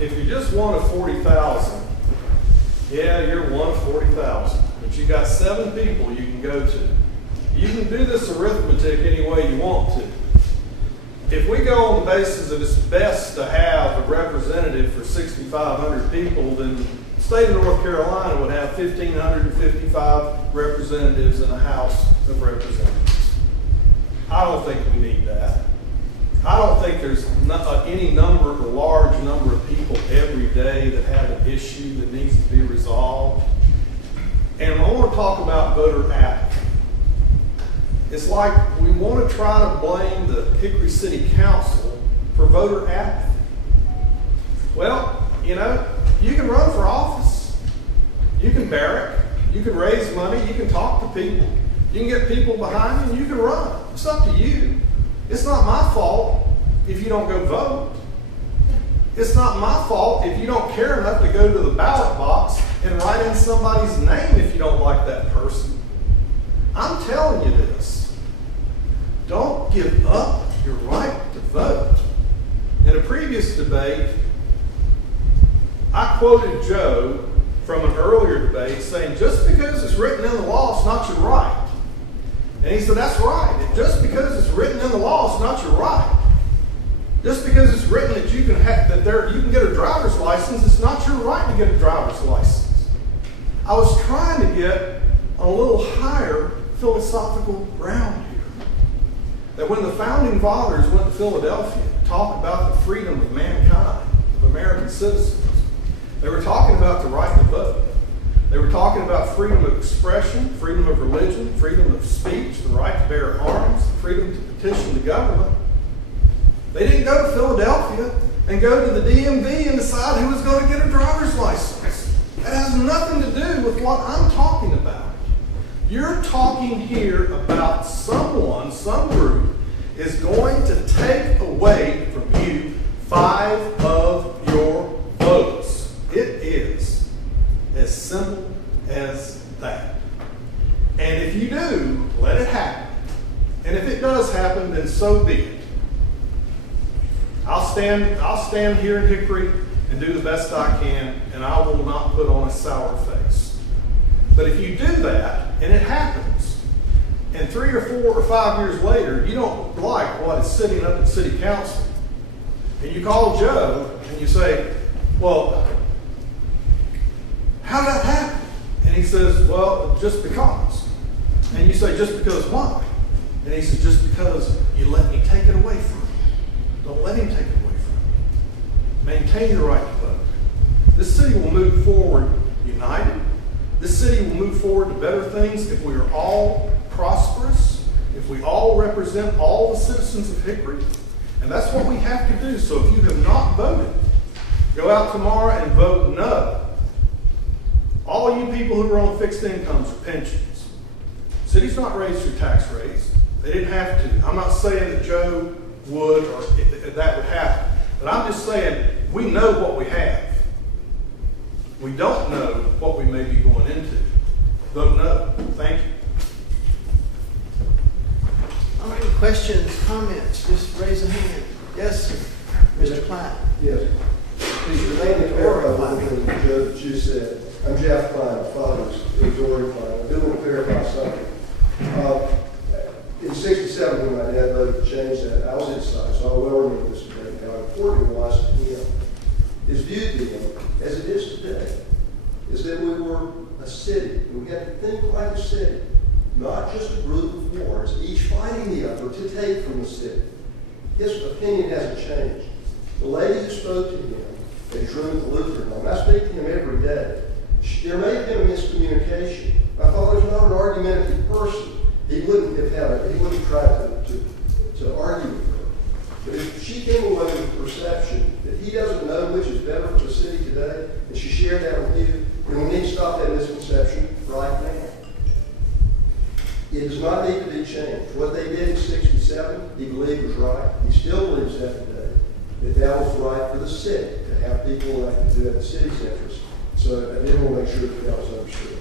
If you're just one of 40,000, yeah, you're one of 40,000. But you got 7 people you can go to. You can do this arithmetic any way you want to. if we go on the basis that it's best to have a representative for 6,500 people, then the state of North Carolina would have 1,555 representatives in the House of Representatives. I don't think we need that. I don't think there's any number, a large number of people every day that have an issue that needs to be resolved. And I want to talk about voter apathy. It's like we want to try to blame the Hickory City Council for voter apathy. Well, you know, you can run for office, you can barrack, you can raise money, you can talk to people, you can get people behind you, and you can run. It's up to you. It's not my fault if you don't go vote. It's not my fault if you don't care enough to go to the ballot box and write in somebody's name if you don't like that person. I'm telling you this. Don't give up your right to vote. In a previous debate, I quoted Joe from an earlier debate saying, just because it's written in the law, it's not your right. And he said, that's right. Just because it's written in the law, it's not your right. Just because it's written that you can you can get a driver's license, it's not your right to get a driver's license. I was trying to get on a little higher philosophical ground here. That when the founding fathers went to Philadelphia to talk about the freedom of mankind, of American citizens, they were talking about the right to vote. They were talking about freedom of expression, freedom of religion, freedom of speech, the right to bear arms, the freedom to petition the government. They didn't go to Philadelphia and go to the DMV and decide who was going to get a driver's license. That has nothing to do with what I'm talking about. You're talking here about someone, some group, is going to take away from you 5 of your votes. It is as simple as that. And if you do, let it happen. And if it does happen, then so be it. I'll stand here in Hickory and do the best I can, and I will not put on a sour face. But if you do that, and it happens, and 3 or 4 or 5 years later, you don't like what is sitting up at City Council, and you call Joe and you say, well, how did that happen? And he says, well, just because. And you say, just because why? And he says, just because you let me take it away from you. Don't let him take it away from you. Maintain your right to vote. This city will move forward united. This city will move forward to better things if we are all prosperous, if we all represent all the citizens of Hickory. And that's what we have to do. So if you have not voted, go out tomorrow and vote no. All you people who are on fixed incomes or pensions, city's not raised your tax rates. They didn't have to. I'm not saying that Joe would or that would happen. But I'm just saying we know what we have. We don't know what we may be going into. Vote no. Thank you. All right, questions, comments, just raise a hand. Yes, sir. Mr. Platt. Yes. Please remain in clarify what the judge just said. I'm Jeff Klein, father's George Klein. I do want to clarify something. In 67, when my dad voted to change that, I was inside, so I well remember this debate. How important it was to him. His view to him, as it is today, is that we were a city. We had to think like a city, not just a group of wards, each fighting the other to take from the city. His opinion hasn't changed. The lady who spoke to him at Truman Lutheran Home, I speak to him every day. There may have been a miscommunication. My father's not an argumentative person. He wouldn't have had it. He wouldn't try to argue with her. But if she came away with the perception that he doesn't know which is better for the city today, and she shared that with you, then we need to stop that misconception right now. It does not need to be changed. What they did in 67, he believed was right. He still believes that today, that was right for the city, to have people elected to have the city's interest. So I did want to make sure that was understood.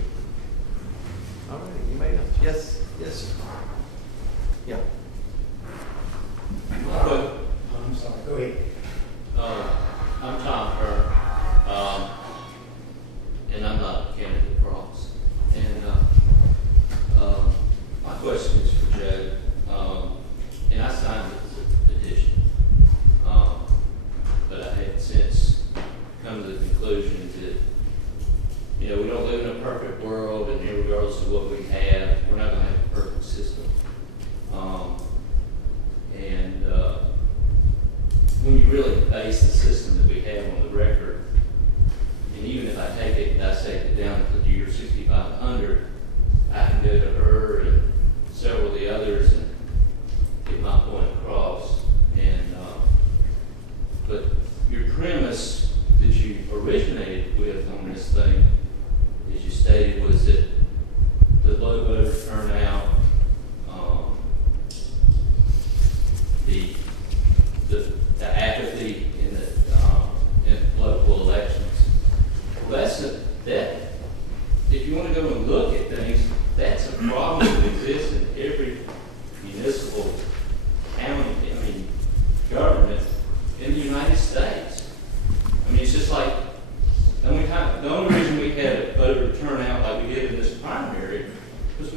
All right, you may have. Yes, yes, sir. Yeah. I'm sorry, go ahead. I'm Tom Kerr, and I'm not a candidate for office. And my question is for Joe, and I signed this petition.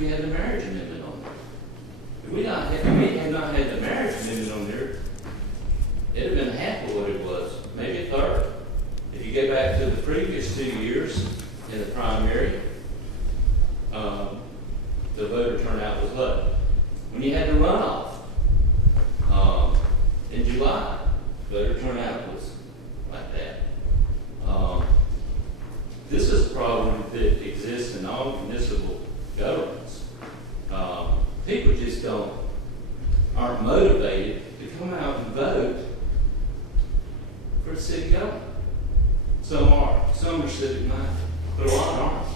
we had the marriage amendment on there. If we had not had the marriage amendment on there, it'd have been half of what it was, maybe a third. If you go back to the previous 2 years in the primary, the voter turnout was low. When you had the runoff in July, voter turnout was like that. This is a problem that exists in all municipal governments. People just aren't motivated to come out and vote for city government. Some are civic minded, but a lot aren't.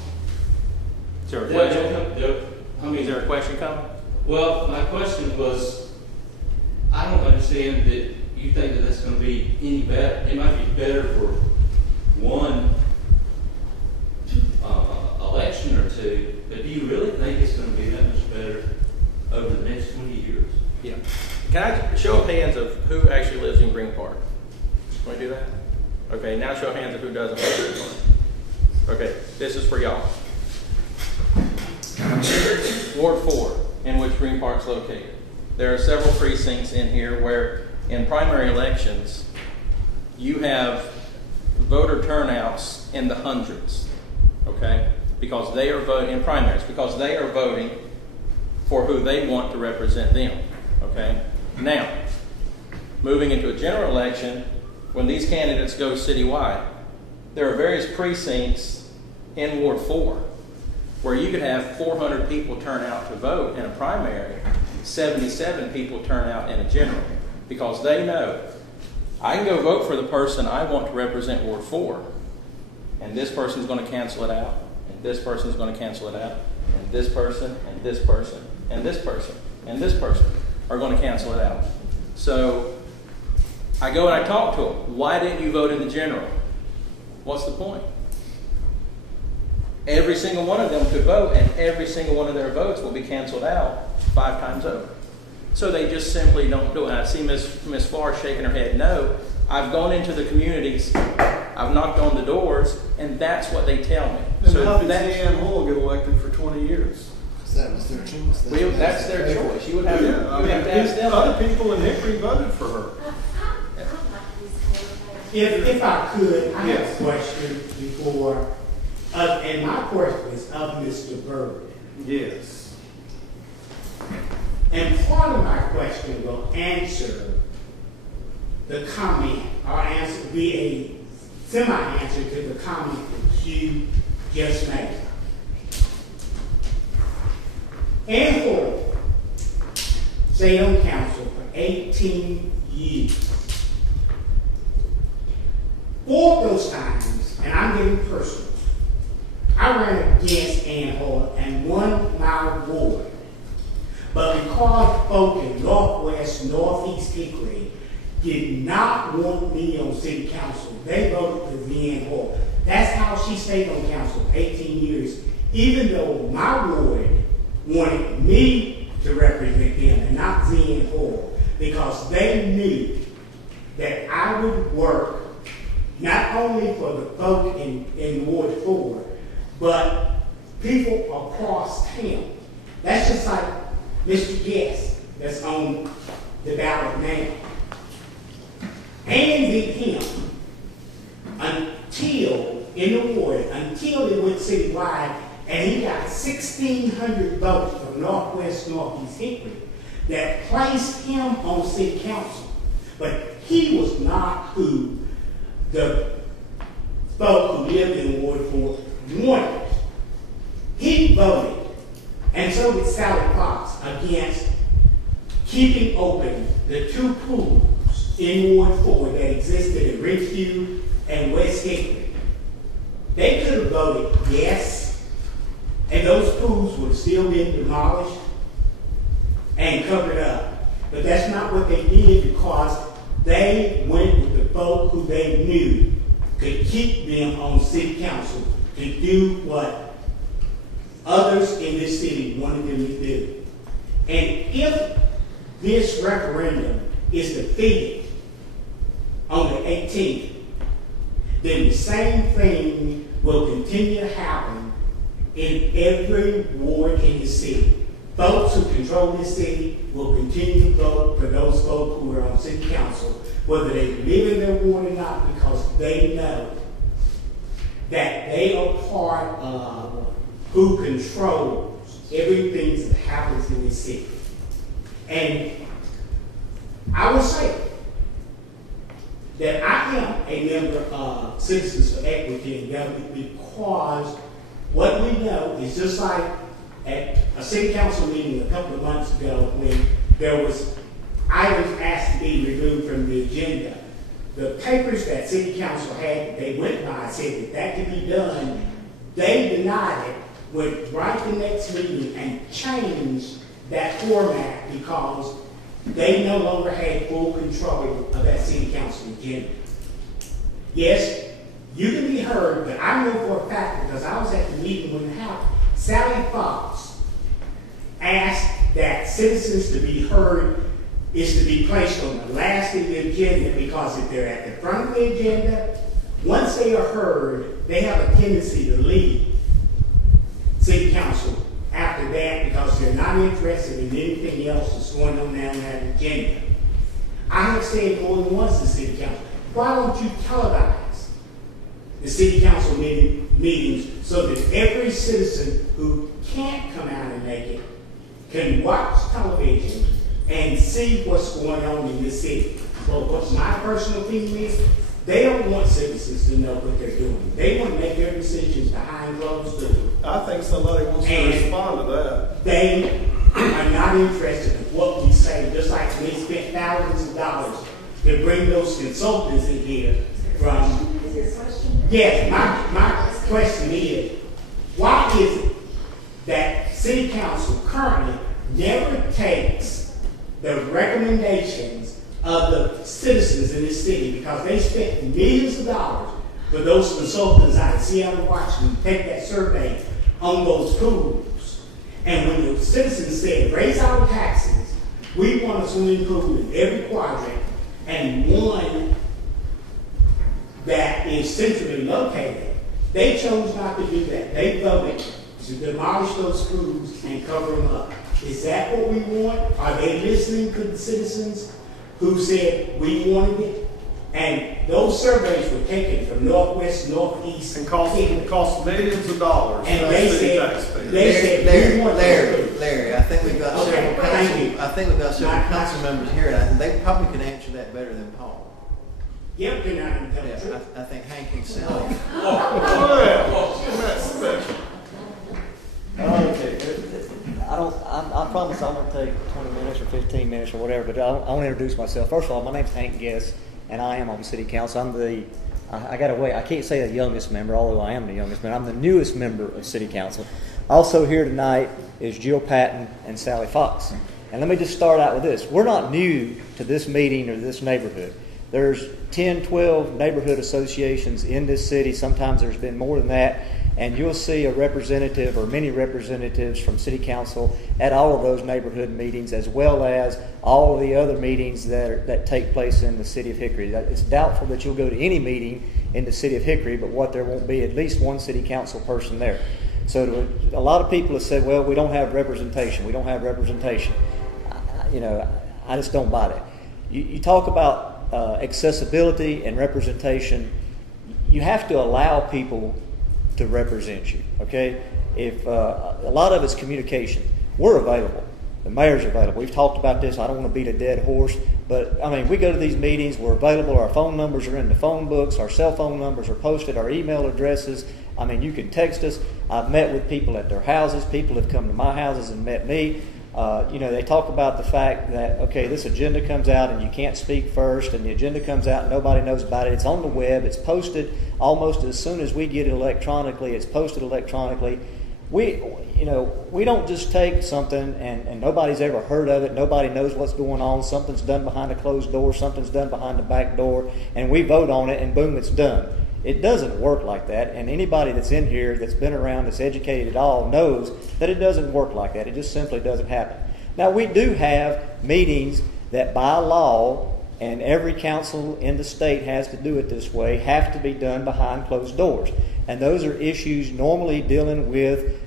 Is there a question? Is there a question coming? Well, my question was, I don't understand that you think that that's going to be any better. It might be better for one election or two, but do you really think it's going to be that much better over the next 20 years? Yeah. Can I show of hands of who actually lives in Green Park? Can we do that? Okay, now show of hands of who doesn't live in Green Park. Okay, this is for y'all. Ward 4, in which Green Park's located. There are several precincts in here where in primary elections you have voter turnouts in the hundreds, okay? Because they are voting in primaries, because they are voting for who they want to represent them, okay? Now, moving into a general election, when these candidates go citywide, there are various precincts in Ward 4 where you could have 400 people turn out to vote in a primary, 77 people turn out in a general, because they know I can go vote for the person I want to represent Ward 4, and this person's going to cancel it out, and this person's going to cancel it out, and this person, and this person, and this person, and this person are going to cancel it out. So I go and I talk to them. Why didn't you vote in the general? What's the point? Every single one of them could vote, and every single one of their votes will be canceled out 5 times over. So they just simply don't do it. And I see Ms. Farr shaking her head no. I've gone into the communities, I've knocked on the doors, and that's what they tell me. And so how did Ann Hull get elected for 20 years? That was their choice. That's their choice. You would have to ask them. Other people in Hickory voted for her. If I could, I have Yes. a question before, and my question is of Mr. Bird. Yes. And part of my question will answer the comment, or be a semi-answer to the comment that you just made. Ann Hull stayed on council for 18 years. 4 of those times, and I'm getting personal, I ran against Ann Hull and won my ward. But because folk in Northwest, Northeast Hickory did not want me on city council, they voted for Ann Hull. That's how she stayed on council 18 years, even though my ward wanted me to represent them and not Ann Hull, because they knew that I would work not only for the folk in Ward 4, but people across town. That's just like Mr. Guest that's on the ballot now. And beat him until, in the ward, until they went citywide, and he got 1,600 votes from Northwest, Northeast Hickory that placed him on city council. But he was not who the folk who lived in Ward 4 wanted. He voted, and so did Sally Fox, against keeping open the 2 pools in Ward 4 that existed in Ridgeview and West Hickory. They could have voted yes, and those pools would have still been demolished and covered up. But that's not what they did, because they went with the folk who they knew could keep them on city council to do what others in this city wanted them to do. And if this referendum is defeated on the 18th, then the same thing will continue to happen in every ward in the city. Folks who control this city will continue to vote for those folks who are on city council, whether they live in their ward or not, because they know that they are part of who controls everything that happens in this city. And I will say that I am a member of Citizens for Equity and Government because what we know is just like at a city council meeting a couple of months ago when there was items asked to be removed from the agenda. The papers that city council had, they went by and said that that could be done. They denied it, went right the next meeting and changed that format because they no longer had full control of that city council agenda. Yes, you can be heard, but I know for a fact because I was at the meeting when it happened. Sally Fox asked that citizens to be heard is to be placed on the last of the agenda because if they're at the front of the agenda, once they are heard, they have a tendency to leave city council after that because they're not interested in anything else that's going on down that agenda. I have said more than once to city council, why don't you televise the city council meetings so that every citizen who can't come out and make it can watch television and see what's going on in this city. Well, what my personal opinion is, they don't want citizens to know what they're doing. They want to make their decisions behind closed doors. I think somebody wants to respond to that. They are not interested in what we say, just like they spent thousands of dollars to bring those consultants in here from. Is there a question? Yes, my question is, why is it that city council currently never takes the recommendations of the citizens in this city because they spent millions of dollars for those consultants out of Seattle, Washington to take that survey on those pools. And when the citizens said, raise our taxes, we want a swimming pool in every quadrant and one that is centrally located, they chose not to do that. They voted to demolish those pools and cover them up. Is that what we want? Are they listening to the citizens who said we wanted it? And those surveys were taken from Northwest, Northeast, And cost millions of dollars. and they said, we want Larry, I think we've got Okay, thank you. I think we've got several council members here, and they probably can answer that better than Paul. Yep, they're not going to tell the Yeah, truth. I think Hank can sell it. Okay. I promise I won't take 20 minutes or 15 minutes or whatever, but I want to introduce myself. First of all, my name's Hank Guess, and I am on City Council. I can't say the youngest member, although I am the youngest member. I'm the newest member of City Council. Also here tonight is Jill Patton and Sally Fox. And let me just start out with this. We're not new to this meeting or this neighborhood. There's 10, 12 neighborhood associations in this city. Sometimes there's been more than that. And you'll see a representative or many representatives from City Council at all of those neighborhood meetings, as well as all of the other meetings that take place in the city of Hickory. It's doubtful that you'll go to any meeting in the city of Hickory, but what there won't be at least one City Council person there. So a lot of people have said, well, we don't have representation. We don't have representation. I just don't buy that. You talk about accessibility and representation. You have to allow people to represent you, okay? If a lot of it's communication. We're available. The mayor's available. We've talked about this. I don't want to beat a dead horse, but I mean, we go to these meetings. We're available. Our phone numbers are in the phone books. Our cell phone numbers are posted. Our email addresses. I mean, you can text us. I've met with people at their houses. People have come to my houses and met me. They talk about the fact that, okay, this agenda comes out and you can't speak first, and the agenda comes out and nobody knows about it. It's on the web. It's posted almost as soon as we get it electronically. It's posted electronically. We don't just take something and nobody's ever heard of it. Nobody knows what's going on. Something's done behind a closed door. Something's done behind the back door, and we vote on it, and boom, it's done. It doesn't work like that, and anybody that's in here that's been around, that's educated at all, knows that it doesn't work like that. It just simply doesn't happen. Now, we do have meetings that by law, and every council in the state has to do it this way, have to be done behind closed doors. And those are issues normally dealing with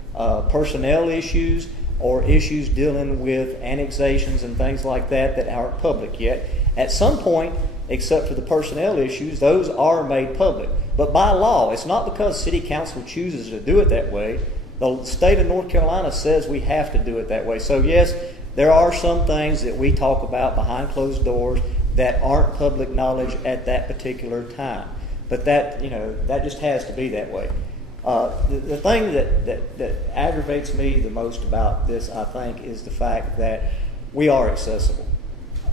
personnel issues or issues dealing with annexations and things like that that aren't public yet. At some point, except for the personnel issues, those are made public. But by law, it's not because City Council chooses to do it that way. The state of North Carolina says we have to do it that way. So yes, there are some things that we talk about behind closed doors that aren't public knowledge at that particular time. But that, that just has to be that way. The thing that aggravates me the most about this, I think, is the fact that we are accessible.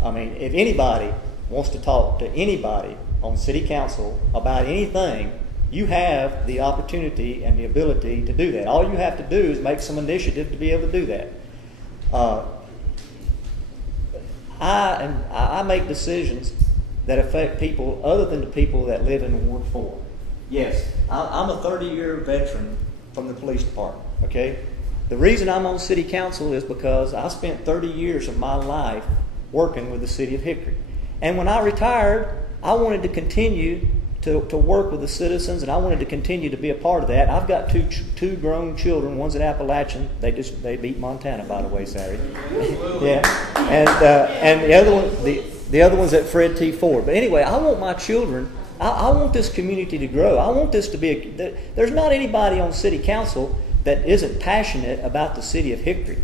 I mean, if anybody wants to talk to anybody on City Council about anything, you have the opportunity and the ability to do that. All you have to do is make some initiative to be able to do that. I make decisions that affect people other than the people that live in Ward 4. Yes, I'm a 30-year veteran from the police department, okay? The reason I'm on City Council is because I spent 30 years of my life working with the City of Hickory. And when I retired, I wanted to continue to work with the citizens, and I wanted to continue to be a part of that. I've got two grown children. One's at Appalachian. They beat Montana, by the way, Saturday. Yeah, and the other one's at Fred T. Ford. But anyway, I want my children. I want this community to grow. I want this to be there's not anybody on City Council that isn't passionate about the City of Hickory.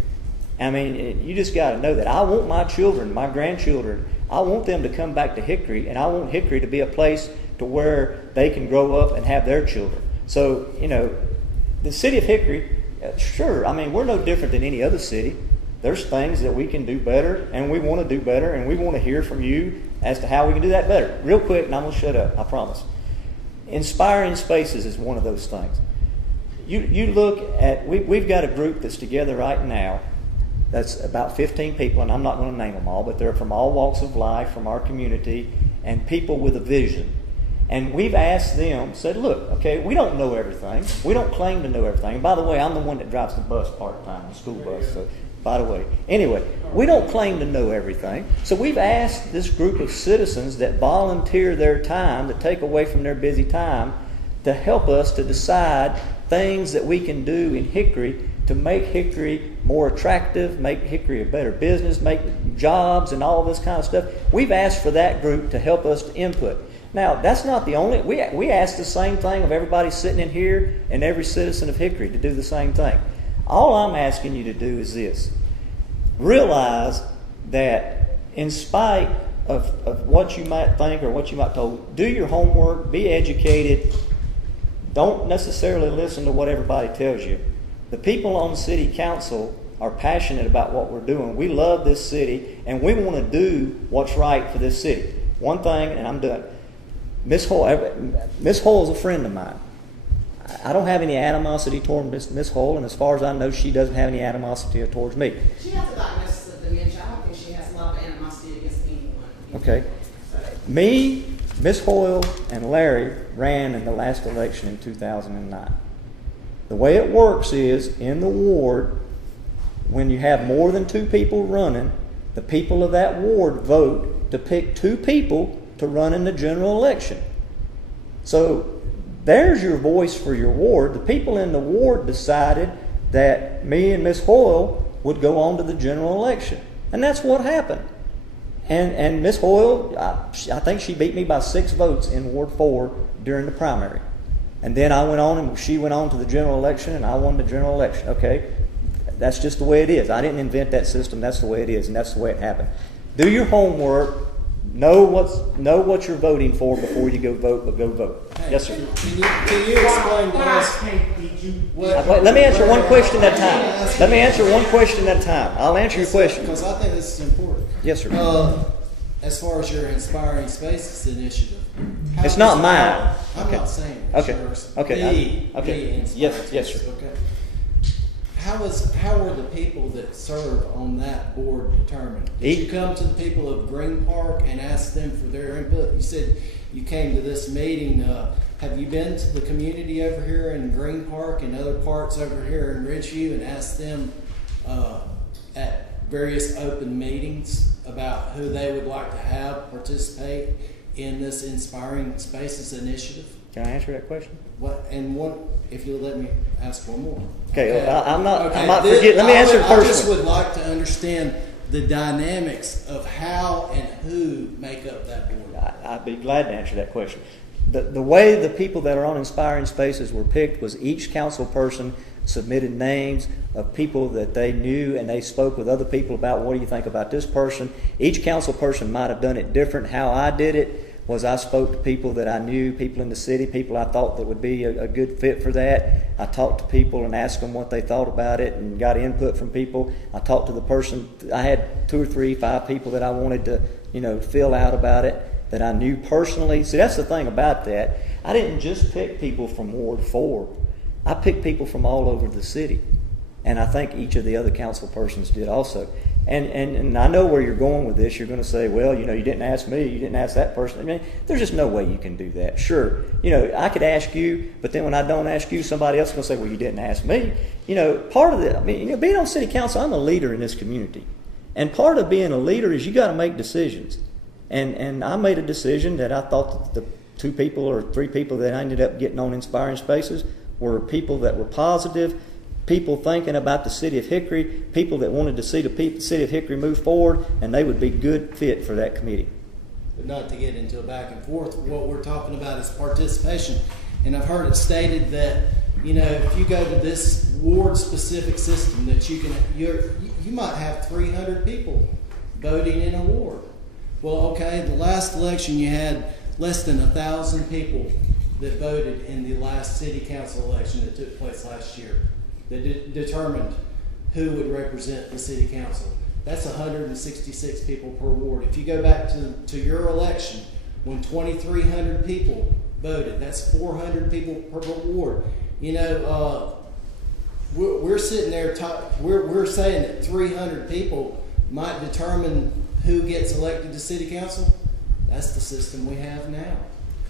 I mean, you just got to know that. I want my children, my grandchildren, I want them to come back to Hickory, and I want Hickory to be a place to where they can grow up and have their children. So, the City of Hickory, sure, I mean, we're no different than any other city. There's things that we can do better, and we want to do better, and we want to hear from you as to how we can do that better. Real quick, and I'm going to shut up, I promise. Inspiring Spaces is one of those things. You look at, we've got a group that's together right now that's about 15 people, and I'm not going to name them all, but they're from all walks of life, from our community, and people with a vision. And we've asked them, said, look, okay, we don't know everything. We don't claim to know everything. And by the way, I'm the one that drives the bus part-time, the school bus, so by the way. Anyway, we don't claim to know everything. So we've asked this group of citizens that volunteer their time, to take away from their busy time, to help us to decide things that we can do in Hickory to make Hickory more attractive, make Hickory a better business, make jobs and all this kind of stuff. We've asked for that group to help us to input. Now, that's not the only, we ask the same thing of everybody sitting in here and every citizen of Hickory to do the same thing. All I'm asking you to do is this. Realize that in spite of what you might think or what you might told, do your homework, be educated. Don't necessarily listen to what everybody tells you. The people on the City Council are passionate about what we're doing. We love this city, and we want to do what's right for this city. One thing, and I'm done. Miss Hoyle is a friend of mine. I don't have any animosity toward Miss Hoyle, and as far as I know, she doesn't have any animosity towards me. She has a diagnosis of dementia. I don't think she has a lot of animosity against anyone. Okay. Me, Miss Hoyle, and Larry ran in the last election in 2009. The way it works is, in the ward, when you have more than 2 people running, the people of that ward vote to pick 2 people to run in the general election. So there's your voice for your ward. The people in the ward decided that me and Miss Hoyle would go on to the general election. And that's what happened. And Miss Hoyle, I think she beat me by 6 votes in Ward 4 during the primary. And then I went on and she went on to the general election and I won the general election. Okay, that's just the way it is. I didn't invent that system. That's the way it is, and that's the way it happened. Do your homework. Know what you're voting for before you go vote, but go vote. Hey, yes, sir. Can you explain to us? Let me answer one question at a time. Let me answer one question at a time. I'll answer your question. Because I think this is important. Yes, sir. As far as your Inspiring Spaces initiative. It's not mine. I'm not saying it's yours. Okay. Yes, sir. Okay. How were the people that serve on that board determined? Did you come to the people of Green Park and ask them for their input? You said you came to this meeting. Have you been to the community over here in Green Park and other parts over here in Ridgeview and asked them at various open meetings about who they would like to have participate in this Inspiring Spaces initiative? Can I answer that question? What, and one, if you'll let me ask one more. Okay, I'm not This- forget. Let me answer the I first just one. would like to understand the dynamics of how and who make up that board. I'd be glad to answer that question. The way the people that are on Inspiring Spaces were picked was each council person submitted names of people that they knew, and they spoke with other people about, what do you think about this person? Each council person might have done it different. How I did it was I spoke to people that I knew, people in the city, people I thought that would be a good fit for that. I talked to people and asked them what they thought about it and got input from people. I talked to the person. I had 2 or 3, 5 people that I wanted to, fill out about it that I knew personally. See, that's the thing about that. I didn't just pick people from Ward 4. I picked people from all over the city. And I think each of the other council persons did also. And I know where you're going with this. You're going to say, well, you didn't ask me, you didn't ask that person. I mean, there's just no way you can do that. Sure, I could ask you, but then when I don't ask you, somebody else is going to say, well, you didn't ask me. Part of it, being on city council, I'm a leader in this community. And part of being a leader is you got to make decisions. And I made a decision that I thought that the 2 people or 3 people that I ended up getting on Inspiring Spaces were people that were positive, people thinking about the city of Hickory, people that wanted to see the city of Hickory move forward, and they would be good fit for that committee. But not to get into a back and forth, what we're talking about is participation. And I've heard it stated that, if you go to this ward-specific system, that you might have 300 people voting in a ward. Well, okay, the last election you had less than 1,000 people that voted in the last city council election that took place last year, that determined who would represent the city council. That's 166 people per ward. If you go back to your election, when 2,300 people voted, that's 400 people per ward. We're sitting there, we're saying that 300 people might determine who gets elected to city council. That's the system we have now.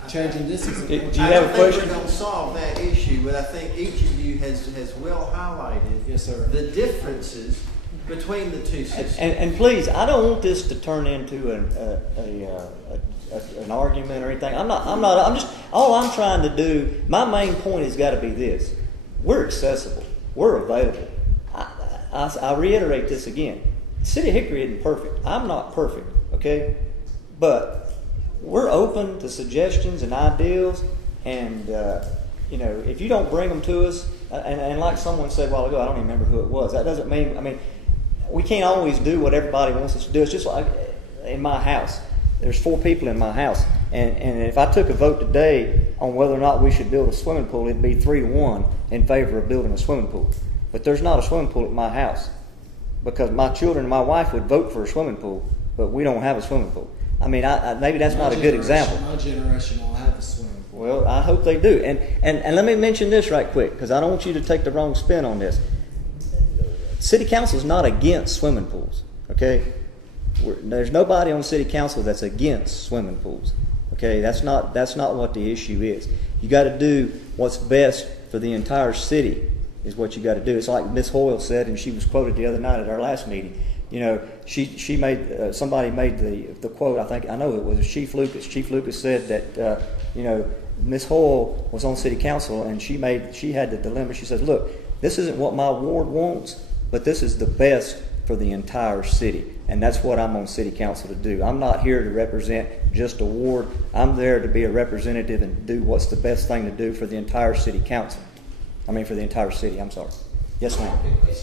Changing this is do you have a question? We're going to solve that issue, but I think each of you has well highlighted, yes, sir, the differences between the 2 systems. And please, I don't want this to turn into an argument or anything. I'm just, all I'm trying to do, my main point has got to be this. We're accessible. We're available. I reiterate this again. City of Hickory isn't perfect. I'm not perfect, okay? But we're open to suggestions and ideas, and if you don't bring them to us, and like someone said a while ago, I don't even remember who it was. That doesn't mean, we can't always do what everybody wants us to do. It's just like in my house. There's 4 people in my house, and if I took a vote today on whether or not we should build a swimming pool, it'd be 3-1 in favor of building a swimming pool. But there's not a swimming pool at my house because my children and my wife would vote for a swimming pool, but we don't have a swimming pool. Maybe that's not a good example. My generation will have a swimming pool. Well, I hope they do. And let me mention this right quick, because I don't want you to take the wrong spin on this. City Council is not against swimming pools, okay? There's nobody on City Council that's against swimming pools, okay? That's not what the issue is. You got to do what's best for the entire city is what you got to do. It's like Ms. Hoyle said, and she was quoted the other night at our last meeting. She made somebody made the quote. I know it was Chief Lucas. Chief Lucas said that Ms. Hoyle was on City Council, and she had the dilemma. She said, "Look, this isn't what my ward wants, but this is the best for the entire city, and that's what I'm on City Council to do. I'm not here to represent just a ward. I'm there to be a representative and do what's the best thing to do for the entire city council. For the entire city. I'm sorry." Yes, ma'am.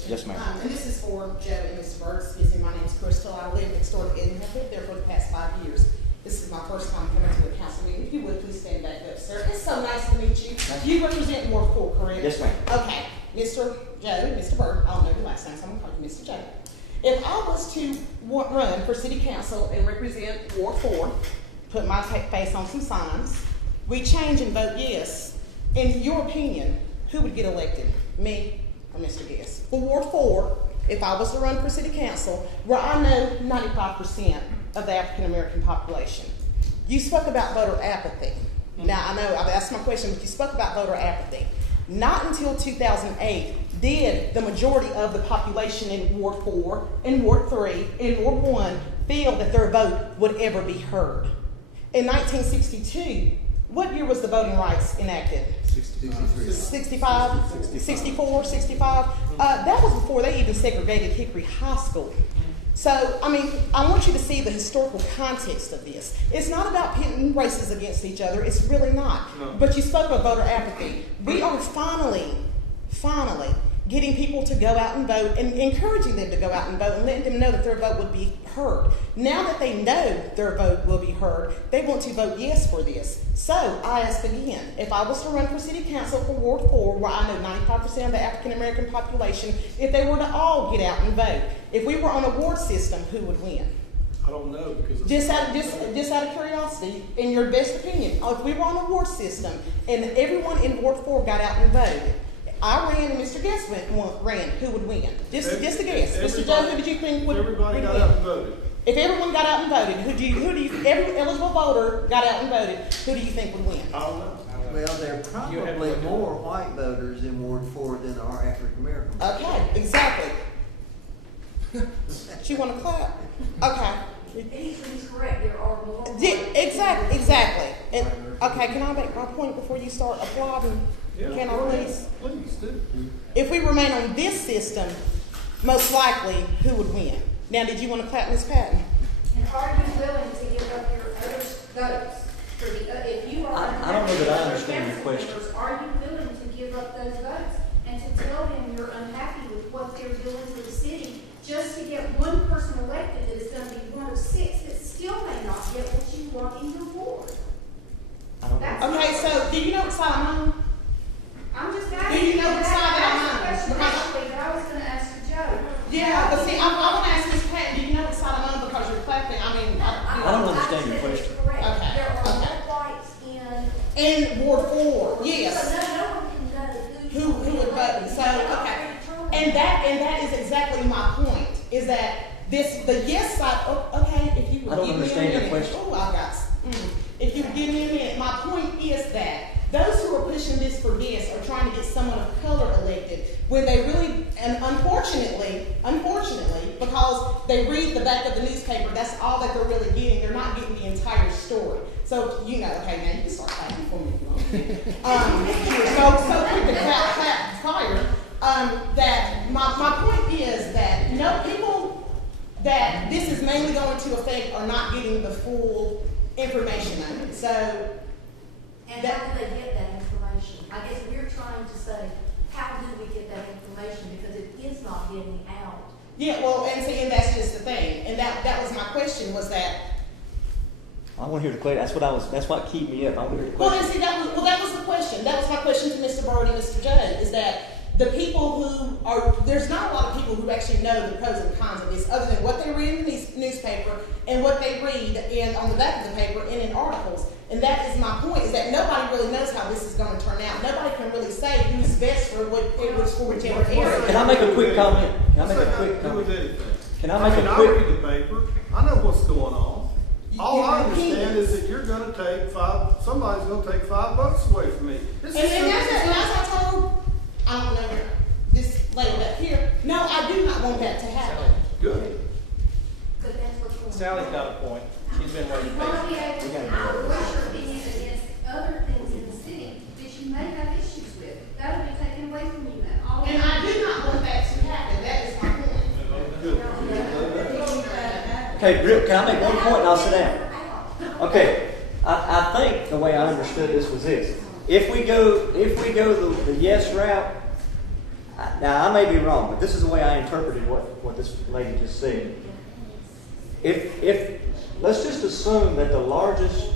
Yes, ma'am. And this is for Joe and Mr. Bird. Excuse me, my name is Crystal. I live next door to Ed and have lived there for the past 5 years. This is my first time coming to a council meeting. If you would, please stand back up, sir. It's so nice to meet you. You represent Ward 4, correct? Yes, ma'am. Okay. Mr. Joe, Mr. Bird, I don't know your last name, so I'm going to call you Mr. Joe. If I was to run for city council and represent Ward 4, put my face on some signs, we change and vote yes, in your opinion, who would get elected? Me or Mr. Guest? For Ward 4, if I was to run for city council, where I know 95% of the African American population, you spoke about voter apathy. Now, I know I've asked my question, but you spoke about voter apathy. Not until 2008 did the majority of the population in Ward 4, in Ward 3, in Ward 1 feel that their vote would ever be heard. In 1962, What year was the voting rights enacted? 65, 64, 65. That was before they even segregated Hickory High School. So, I mean, I want you to see the historical context of this. It's not about pitting races against each other. It's really not. No. But you spoke of voter apathy. We are finally getting people to go out and vote and encouraging them to go out and vote and letting them know that their vote would be heard. Now that they know their vote will be heard, they want to vote yes for this. So I ask again, if I was to run for city council for Ward 4, where I know 95% of the African American population, if they were to all get out and vote, if we were on a ward system, who would win? I don't know because Just out of curiosity, in your best opinion, if we were on a ward system and everyone in Ward 4 got out and voted, I ran and Mr. Guest ran, who would win? Just a guess. Mr. Joe, who did you think would win? Everybody got out and voted. If everyone got out and voted, every eligible voter got out and voted, who do you think would win? I don't know. Well, there are probably more white voters in Ward 4 than there are African Americans. Okay, exactly. Do you want to clap? Okay. He's correct, there are more. Exactly. And, okay, can I make my point before you start applauding? Yeah, Can I please? Please do. If we remain on this system, most likely, who would win? Now, did you want to clap, Ms. Patton? And are you willing to give up your other votes for the, if you are. I don't know that I understand your question. Members, are you willing to give up those votes and to tell them you're unhappy with what they're doing for the city just to get one person elected that is going to be one of 6 that still may not get what you want in your ward? Okay, so do you know what side I'm on? I'm just Do asking. you know what side I'm on? Question actually, but I was going to ask Joe. Yeah, but see, I want to ask Ms. Patton, do you know what side I'm on because you're clapping? I mean, I don't understand your question. Correct. Okay, There are okay. no whites In Ward 4, So yes. no one can know Who would vote? So, okay. And that is exactly my point, is that the yes side, okay, if you I would don't give me a understand your minute. question. Oh, I got if you would give me a minute. My point is that those who are pushing this for yes are trying to get someone of color elected when they really, and unfortunately, because they read the back of the newspaper, that's all that they're really getting. They're not getting the entire story. So, you know, okay, now you can start clapping for me if you want. So quick to clap fire. That my point is that people that this is mainly going to affect are not getting the full information on it. So, And how do they get that information? I guess we're trying to say, how do we get that information? Because it is not getting out. yeah, well, and that's just the thing. And that was my question, was that. I want to hear the question. That's what keep me up. I want to hear the Well, question. and see, that was the question. That was my question to Mr. Bird and Mr. Judd, is that the people who are, there's not a lot of people who actually know the pros and cons of this, other than what they read in the newspaper and what they read on the back of the paper and in articles. And that is my point, is that nobody really knows how this is going to turn out. Nobody can really say who's best for whichever area. Can I make a quick comment? Do with anything. Can I make a I quick? read the paper. I know what's going on. All I understand is that you're going to take somebody's going to take 5 votes away from me. And as I told, I don't know, this lady up here, no, I do not want that to happen. Good. But that's what's going on. Sally's got a point. She's been waiting You want to be patiently. able to voice your opinion against other things in the city that you may have issues with. That'll be taken away from you then. All And I do not want that to happen. That is my point. Okay, can I make one point and I'll sit down? Okay, I think the way I understood this was this: if we go the yes route, now I may be wrong, but this is the way I interpreted what this lady just said. If let's just assume that the largest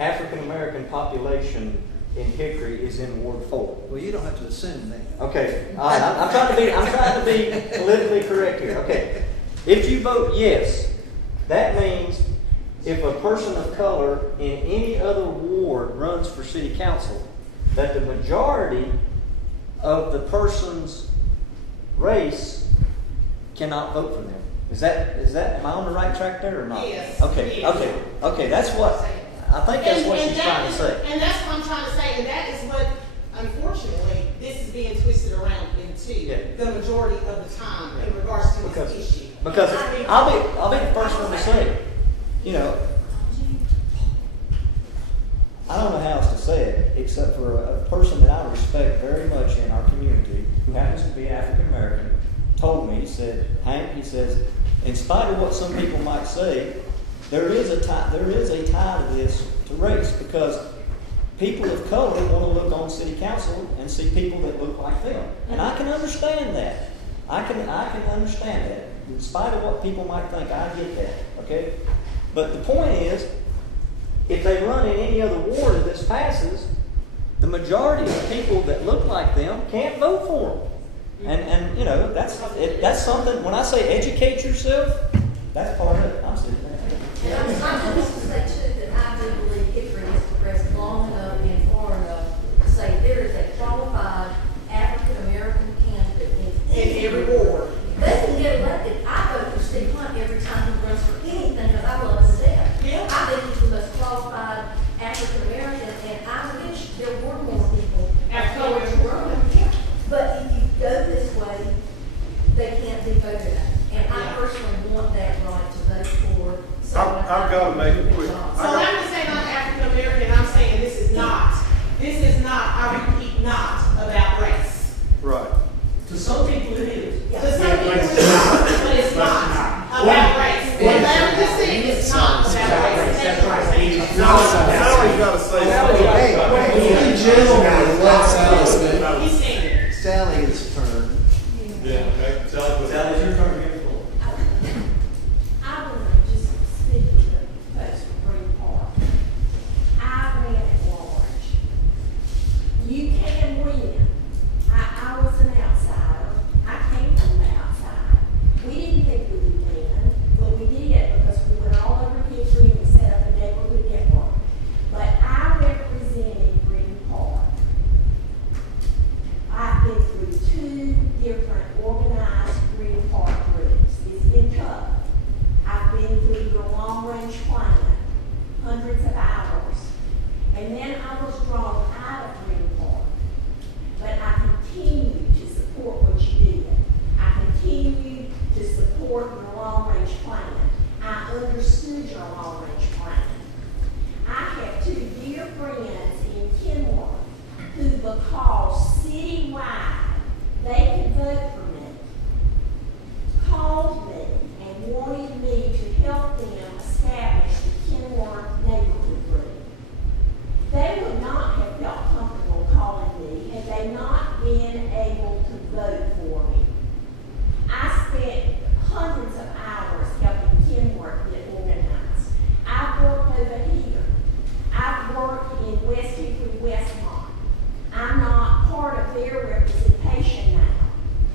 African American population in Hickory is in Ward 4. Well, you don't have to assume that. Okay, all right. I'm trying to be politically correct here. Okay, if you vote yes, that means if a person of color in any other ward runs for city council, that the majority of the person's race cannot vote for them. Is that? Am I on the right track there or not? Yes. Okay. Yes. Okay. That's what I think. That's what she's trying to say. And that's what I'm trying to say. And that is what, unfortunately, this is being twisted around into the majority of the time in regards to this issue. Because I'll be the first one to say, I don't know said, Hank, he says, in spite of what some people might say, there is a tie to this to race, because people of color want to look on city council and see people that look like them. And I can understand that. I can understand that. In spite of what people might think, I get that. Okay? But the point is, if they run in any other ward and this passes, the majority of people that look like them can't vote for them. And you know, that's something, when I say educate yourself, that's part of it. I'm sitting there. And I'm just to say too that I do believe Pickering has progressed long enough and far enough to say there is a qualified African American candidate in every ward. They can get elected. I vote for Steve Hunt every time he runs for anything because I love him to death. Yeah. I think he's the most qualified African American, and I wish there were more people African American. But if you go this way, they can't be voted on. And I personally want that right to vote for. I've got to make it quick. So I'm just saying I'm African American, I'm saying this is not, I repeat, not about race. Right. To some people it is. To some people it is not, but it's not about race. Whatever this thing is not about race. That's right. Sally's got to say something. Gentlemen, let Sally speak. He's standing. Sally, it's turn. Yeah, okay. Sally's your turn. I want to just speak with the folks from Green Park. I ran at large. You can win. I was an outsider. I came from the outside. We didn't think we would win, but we did because we went all over history and we set up a neighborhood network. But I represented Green Park. I've been through 2 different organized Green Park groups. It's been tough. I've been through your long-range plan, hundreds of hours. And then I was drawn out of Green Park. But I continue to support what you did. I continue to support your long-range plan. I understood your long-range plan. I have 2 dear friends in Kenworth who, because citywide they could vote for me, called me and wanted me to help them establish the Kenworth neighborhood group. They would not have felt comfortable calling me had they not been able to vote for me. I spent hundreds of hours helping Kenworth get organized. I've worked over here. I've worked in West Hickory, Westmont. I'm not part of their representation now,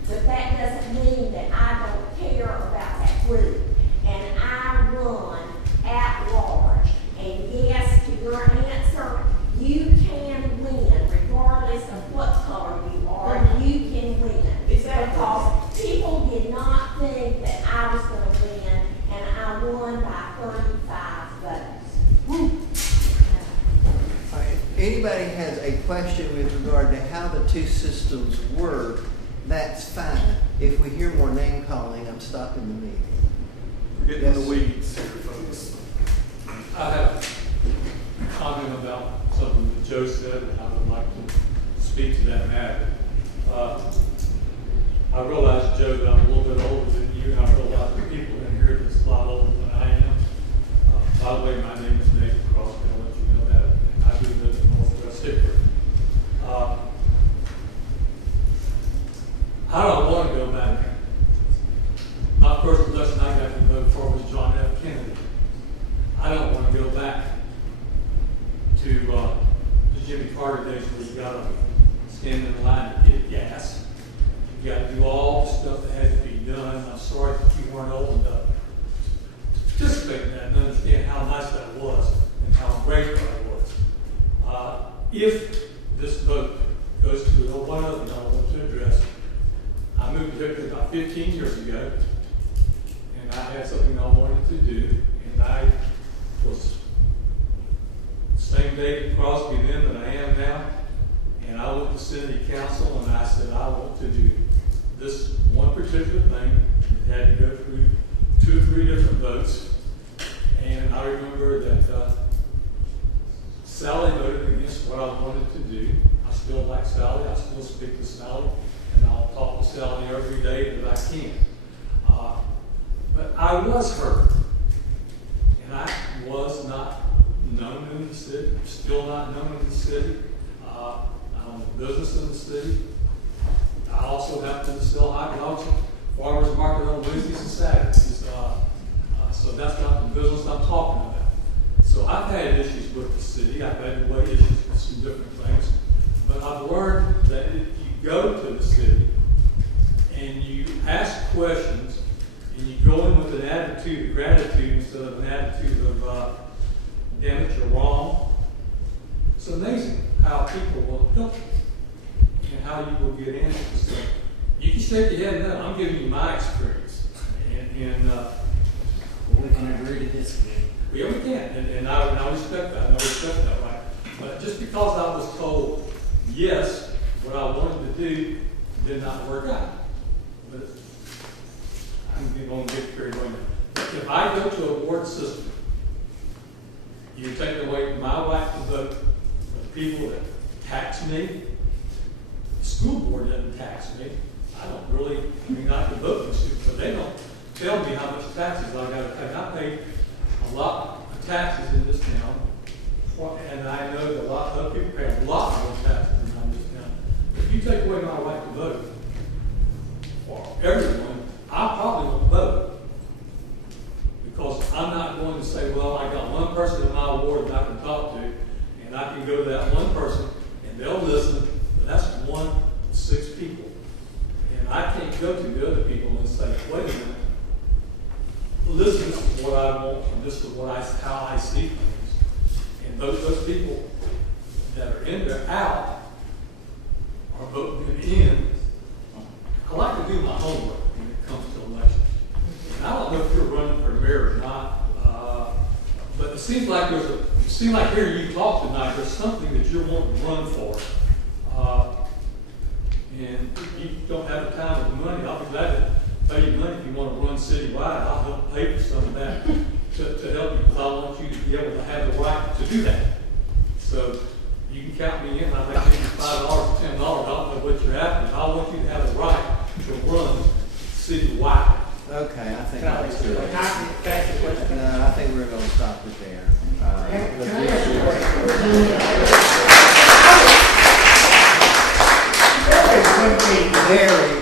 but that doesn't mean that I don't care about that group. And I run at large. And yes, to your answer, you can win regardless of what color you are. You can win. Because people did not think that I was going to win, and I won by 35 votes. Anybody has a question with regard to how the 2 systems work, that's fine. If we hear more name calling, I'm stopping the meeting. We're getting in the weeds here, folks. I have a comment about something that Joe said, and I would like to speak to that matter. I realize, Joe, that I'm a little bit older than you, and I realize that people in here that's a lot older than I am. By the way, my name is Nathan Crosby. I'll let you know that. And I do live in Northwest Hickory. I don't want to go back. My first election I got to vote for was John F. Kennedy. I don't want to go back to the Jimmy Carter days where you got to stand in line to get gas. You got to do all the stuff that had to be done. I'm sorry that you weren't old enough to participate in that and understand how nice that was and how great that was. If this vote goes to one other that I want to address, I moved to Hickory about 15 years ago, and I had something I wanted to do, and I was the same David Crosby then that I am now, and I went to city council and I said I want to do this one particular thing. It had to go through 2 or 3 different votes, and I remember that Sally voted against what I wanted to do. I still like Sally. I still speak to Sally, and I'll talk to Sally every day that I can. But I was heard. And I was not known in the city, still not known in the city. I own a business in the city. I also happen to sell hydrogen farmers market on Wednesdays and Saturdays. So that's not the business I'm talking about. So I've had issues with the city. I've had issues with some different things. But I've learned that if you go to the city and you ask questions and you go in with an attitude of gratitude instead of an attitude of, damn it, you're wrong, it's amazing how people will help you and how you will get answers. So you can shake your head no. I'm giving you my experience. We can agree to disagree. Yeah, we can, and I respect that. I respect that, right? But just because I was told yes, what I wanted to do did not work out. But I'm going to get carried away. If I go to a ward system, you take away my right to vote. The people that tax me, the school board doesn't tax me. I don't really, I can vote for the students, but they don't tell me how much taxes I got to pay. I pay a lot of taxes in this town, and I know that a lot of other people pay a lot more taxes in this town. If you take away my right to vote for everyone, I probably won't vote because I'm not going to say, well, I got one person in my ward that I can talk to, and I can go to that one person, and they'll listen, but that's 1 to 6 people. And I can't go to the other people and say, wait a minute, listen, this is what I want, and this is how I see things. And those people that are in there out are voting them in. I like to do my homework when it comes to elections. And I don't know if you're running for mayor or not, but it seems like hearing you talk tonight, there's something that you're wanting to run for. And you don't have the time or the money. I'll be glad to pay you money if you want to run citywide. I'll help pay for some of that to help you because I want you to be able to have the right to do that. So you can count me in. I think maybe $5 or $10. I don't know what you're after. I want you to have the right to run citywide. Okay, I think that's good. No, I think we're going to stop it there.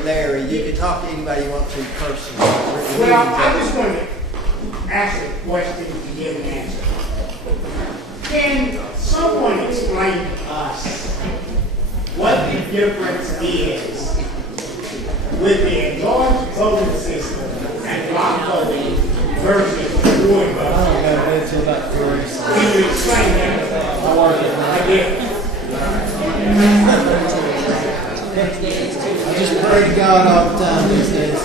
Larry, you can talk to anybody you want to personally. Well, I just want to ask a question to get an answer. Can someone explain to us what the difference is with the enlarged voting system and block voting versus ward voting? I don't know until about 3. Can you explain that again? I just pray to God all the time these days.